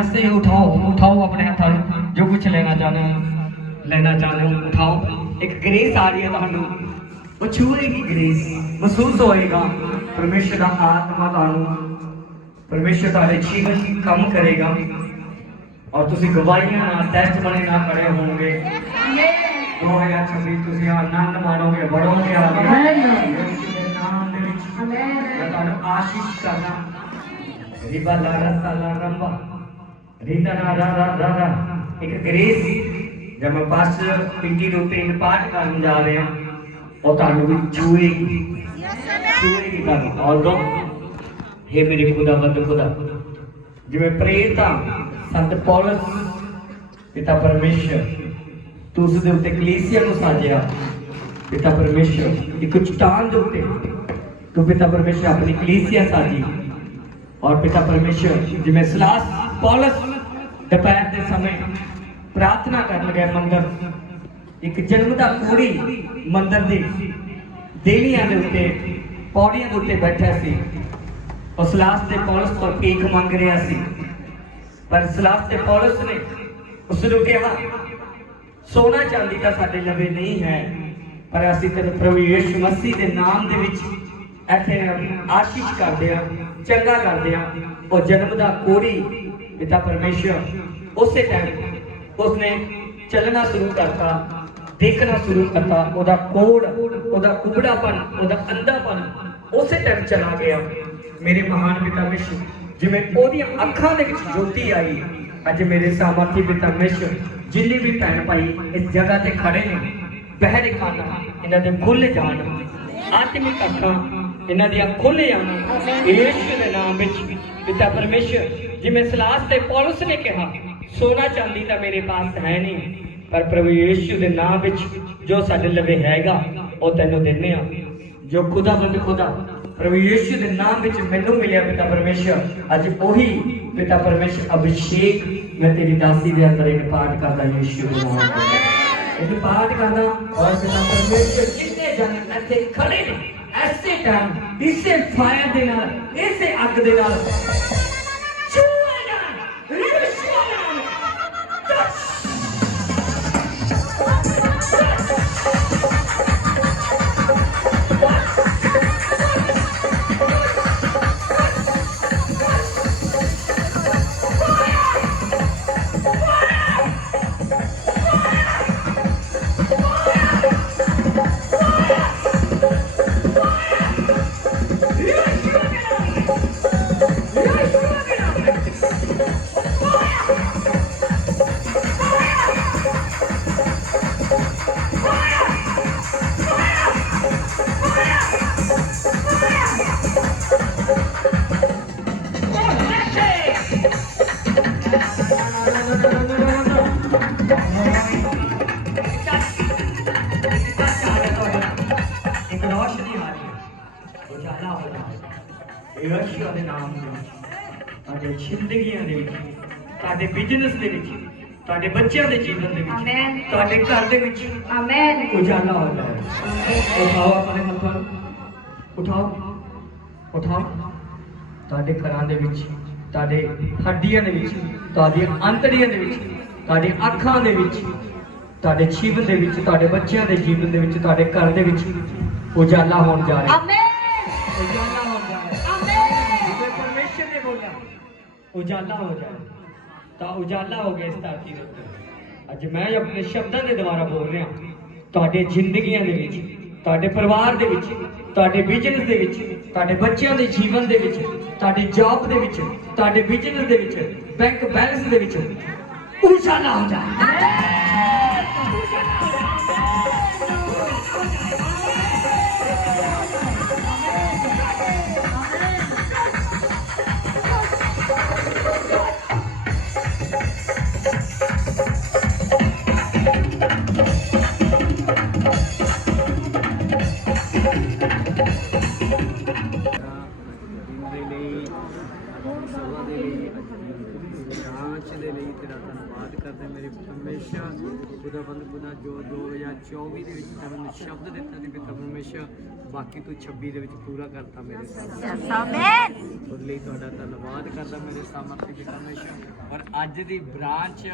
ऐसे उठाओ उठाओ अपने हाथों जो कुछ लेना चाहते हो उठाओ एक ग्रेस आ रही है थानू वो छूएगी ग्रेस महसूस होएगा परमेश्वर का आत्मा थानू परमेश्वर तारे जीवन काम करेगा और तुसी गवाहियां ना टेस्ट बने ना खड़े होंगे 2026 तुसी आनंद मानोगे बढ़ोगे आगे यीशु के नाम दे विच मैं थानू आशीष करना रिबा लारा साला रंबा रीता रा रा रा रा रा एक ग्रेस जब मैं पास पिंडी रूटीन पाठ करने जा रहे हैं और तानू भी छुएगी तानू और दो हे मेरे खुदावंद खुदा जिवें प्रेरित संत पौलुस पिता परमेश्वर तू उस दे उत्ते कलीसिया को साजिया पिता परमेश्वर एक चट्टान दे उत्ते तू पिता परमेश्वर अपनी कलीसिया साजी और पिता परमेश्वर जिवें सलास पौलुस दोपहर के समय प्रार्थना कर लगे मंदिर एक जन्मदा कोड़ी मंदिर दी देलियां दे उत्ते पौड़ियां दे उत्ते बैठा सी और सलास ते पौलुस तो भीख मंग रहा सी पर सलास ते पौलुस ने उसने कहा सोना चांदी का साडे लवे नहीं है पर असीं तेरे प्रभु यीशु मसीह के नाम दे विच इत्थे आशीष करदे आ चंगा करदे आ और जन्मदा कोड़ी पिता परमेश्वर उसे टाइम उसने चलना शुरू करता देखना शुरू करता ओदा कोड़ ओदा कुबड़ापन ओदा अंधापन उसे टाइम चला गया मेरे महान पिता विश्व जिवें ओदी अखां दे विच ज्योति आई अज मेरे सामर्थी पिता विश्व जिन्नी भी भैन भाई इस जगह ते खड़े ने बहरे खाना इन्हां दे खुल जाण आत्मिक अखां इन्हां दी खुल जाण यीशु दे नाम विच पिता परमेश्वर जिवें सलास ते पौलुस ने कहा सोना चांदी तां मेरे पास है नहीं पर प्रभु यीशु दे नाम विच जो साडे लवे हैगा ओ तैनूं दिन्ने आ जो खुदावंद खुदा प्रभु यीशु के नाम विच मैनू मिलिया पिता परमेश्वर अज ओही पिता परमेश्वर अभिषेक मैं तेरी दासी दे अंदर एक पाठ करदा यीशु के नाम ते एक पाठ करदा और पिता परमेश्वर जितने जन इत्थे खड़े ने ऐसे टाइम इसे फायर दे नाल इसे अग दे नाल ਜ਼ਿੰਦਗੀਆਂ ਦੇ ਵਿੱਚ, ਤੁਹਾਡੇ ਬਿਜ਼ਨਸ ਦੇ ਵਿੱਚ, ਤੁਹਾਡੇ ਬੱਚਿਆਂ ਦੇ ਜੀਵਨ ਦੇ ਵਿੱਚ, ਆਮੇਨ। ਤੁਹਾਡੇ ਘਰ ਦੇ ਵਿੱਚ ਆਮੇਨ ਉਜਾਲਾ ਹੋ ਜਾਏ। ਉਠਾਓ ਆਪਣੇ ਹੱਥਾਂ ਨੂੰ, ਉਠਾਓ ਉਠਾਓ। ਤੁਹਾਡੇ ਘਰਾਂ ਦੇ ਵਿੱਚ, ਤੁਹਾਡੇ ਹੱਡੀਆਂ ਦੇ ਵਿੱਚ, ਤੁਹਾਡੀਆਂ ਅੰਤੜੀਆਂ ਦੇ ਵਿੱਚ, ਤੁਹਾਡੀ ਅੱਖਾਂ ਦੇ ਵਿੱਚ, ਤੁਹਾਡੇ ਜੀਵਨ ਦੇ ਵਿੱਚ, ਤੁਹਾਡੇ ਬੱਚਿਆਂ ਦੇ ਜੀਵਨ ਦੇ ਵਿੱਚ, ਤੁਹਾਡੇ ਘਰ ਦੇ ਵਿੱਚ ਉਜਾਲਾ ਹੋਣ ਜਾ ਰਿਹਾ। ਆਮੇਨ ਉਜਾਲਾ ਹੋ ਜਾਏ। ਆਮੇਨ ਜਿਵੇਂ ਪਰਮੇਸ਼ਰ ਨੇ ਬੋਲਿਆ ਉਜਾਲਾ ਹੋ ਜਾਏ, ਤਾਂ ਉਜਾਲਾ ਹੋ ਗਿਆ ਇਸ ਧਰਤੀ ਦੇ ਉੱਤੇ। ਅੱਜ ਮੈਂ ਆਪਣੇ ਸ਼ਬਦਾਂ ਦੇ ਦੁਆਰਾ ਬੋਲ ਰਿਹਾ, ਤੁਹਾਡੇ ਜ਼ਿੰਦਗੀਆਂ ਦੇ ਵਿੱਚ, ਤੁਹਾਡੇ ਪਰਿਵਾਰ ਦੇ ਵਿੱਚ, ਤੁਹਾਡੇ ਬਿਜ਼ਨਸ ਦੇ ਵਿੱਚ, ਤੁਹਾਡੇ ਬੱਚਿਆਂ ਦੇ ਜੀਵਨ ਦੇ ਵਿੱਚ, ਤੁਹਾਡੀ ਜੌਬ ਦੇ ਵਿੱਚ, ਤੁਹਾਡੇ ਬਿਜ਼ਨਸ ਦੇ ਵਿੱਚ, ਬੈਂਕ ਬੈਲੈਂਸ ਦੇ ਵਿੱਚ ਉਜਾਲਾ ਹੋ ਜਾਏ। ਦੇ ਲਈ ਸਭਾ ਦੇ ਲਈ ਜਾਂਚ ਦੇ ਲਈ ਤੇਰਾ ਧੰਨਵਾਦ ਕਰਦੇ ਮੇਰੇ ਪਰਮੇਸ਼ਰ। ਖੁਦਾਵੰਦ ਖੁਦਾ ਜੋ 2024 ਦੇ ਵਿੱਚ ਤੈਨੂੰ ਸ਼ਬਦ ਦਿੱਤਾ ਤੇ ਪਿਤਾ ਪਰਮੇਸ਼ਰ, ਬਾਕੀ ਤੂੰ 26 ਦੇ ਵਿੱਚ ਪੂਰਾ ਕਰਤਾ ਮੇਰੇ ਸਾਹਮਣੇ। ਆਮੇਨ ਉਹਦੇ ਲਈ ਤੁਹਾਡਾ ਧੰਨਵਾਦ ਕਰਦਾ ਮੇਰੇ ਸਾਹਮਣੇ ਪਿਤਾ ਪਰਮੇਸ਼ਰ। ਔਰ ਅੱਜ ਦੀ ਬ੍ਰਾਂਚ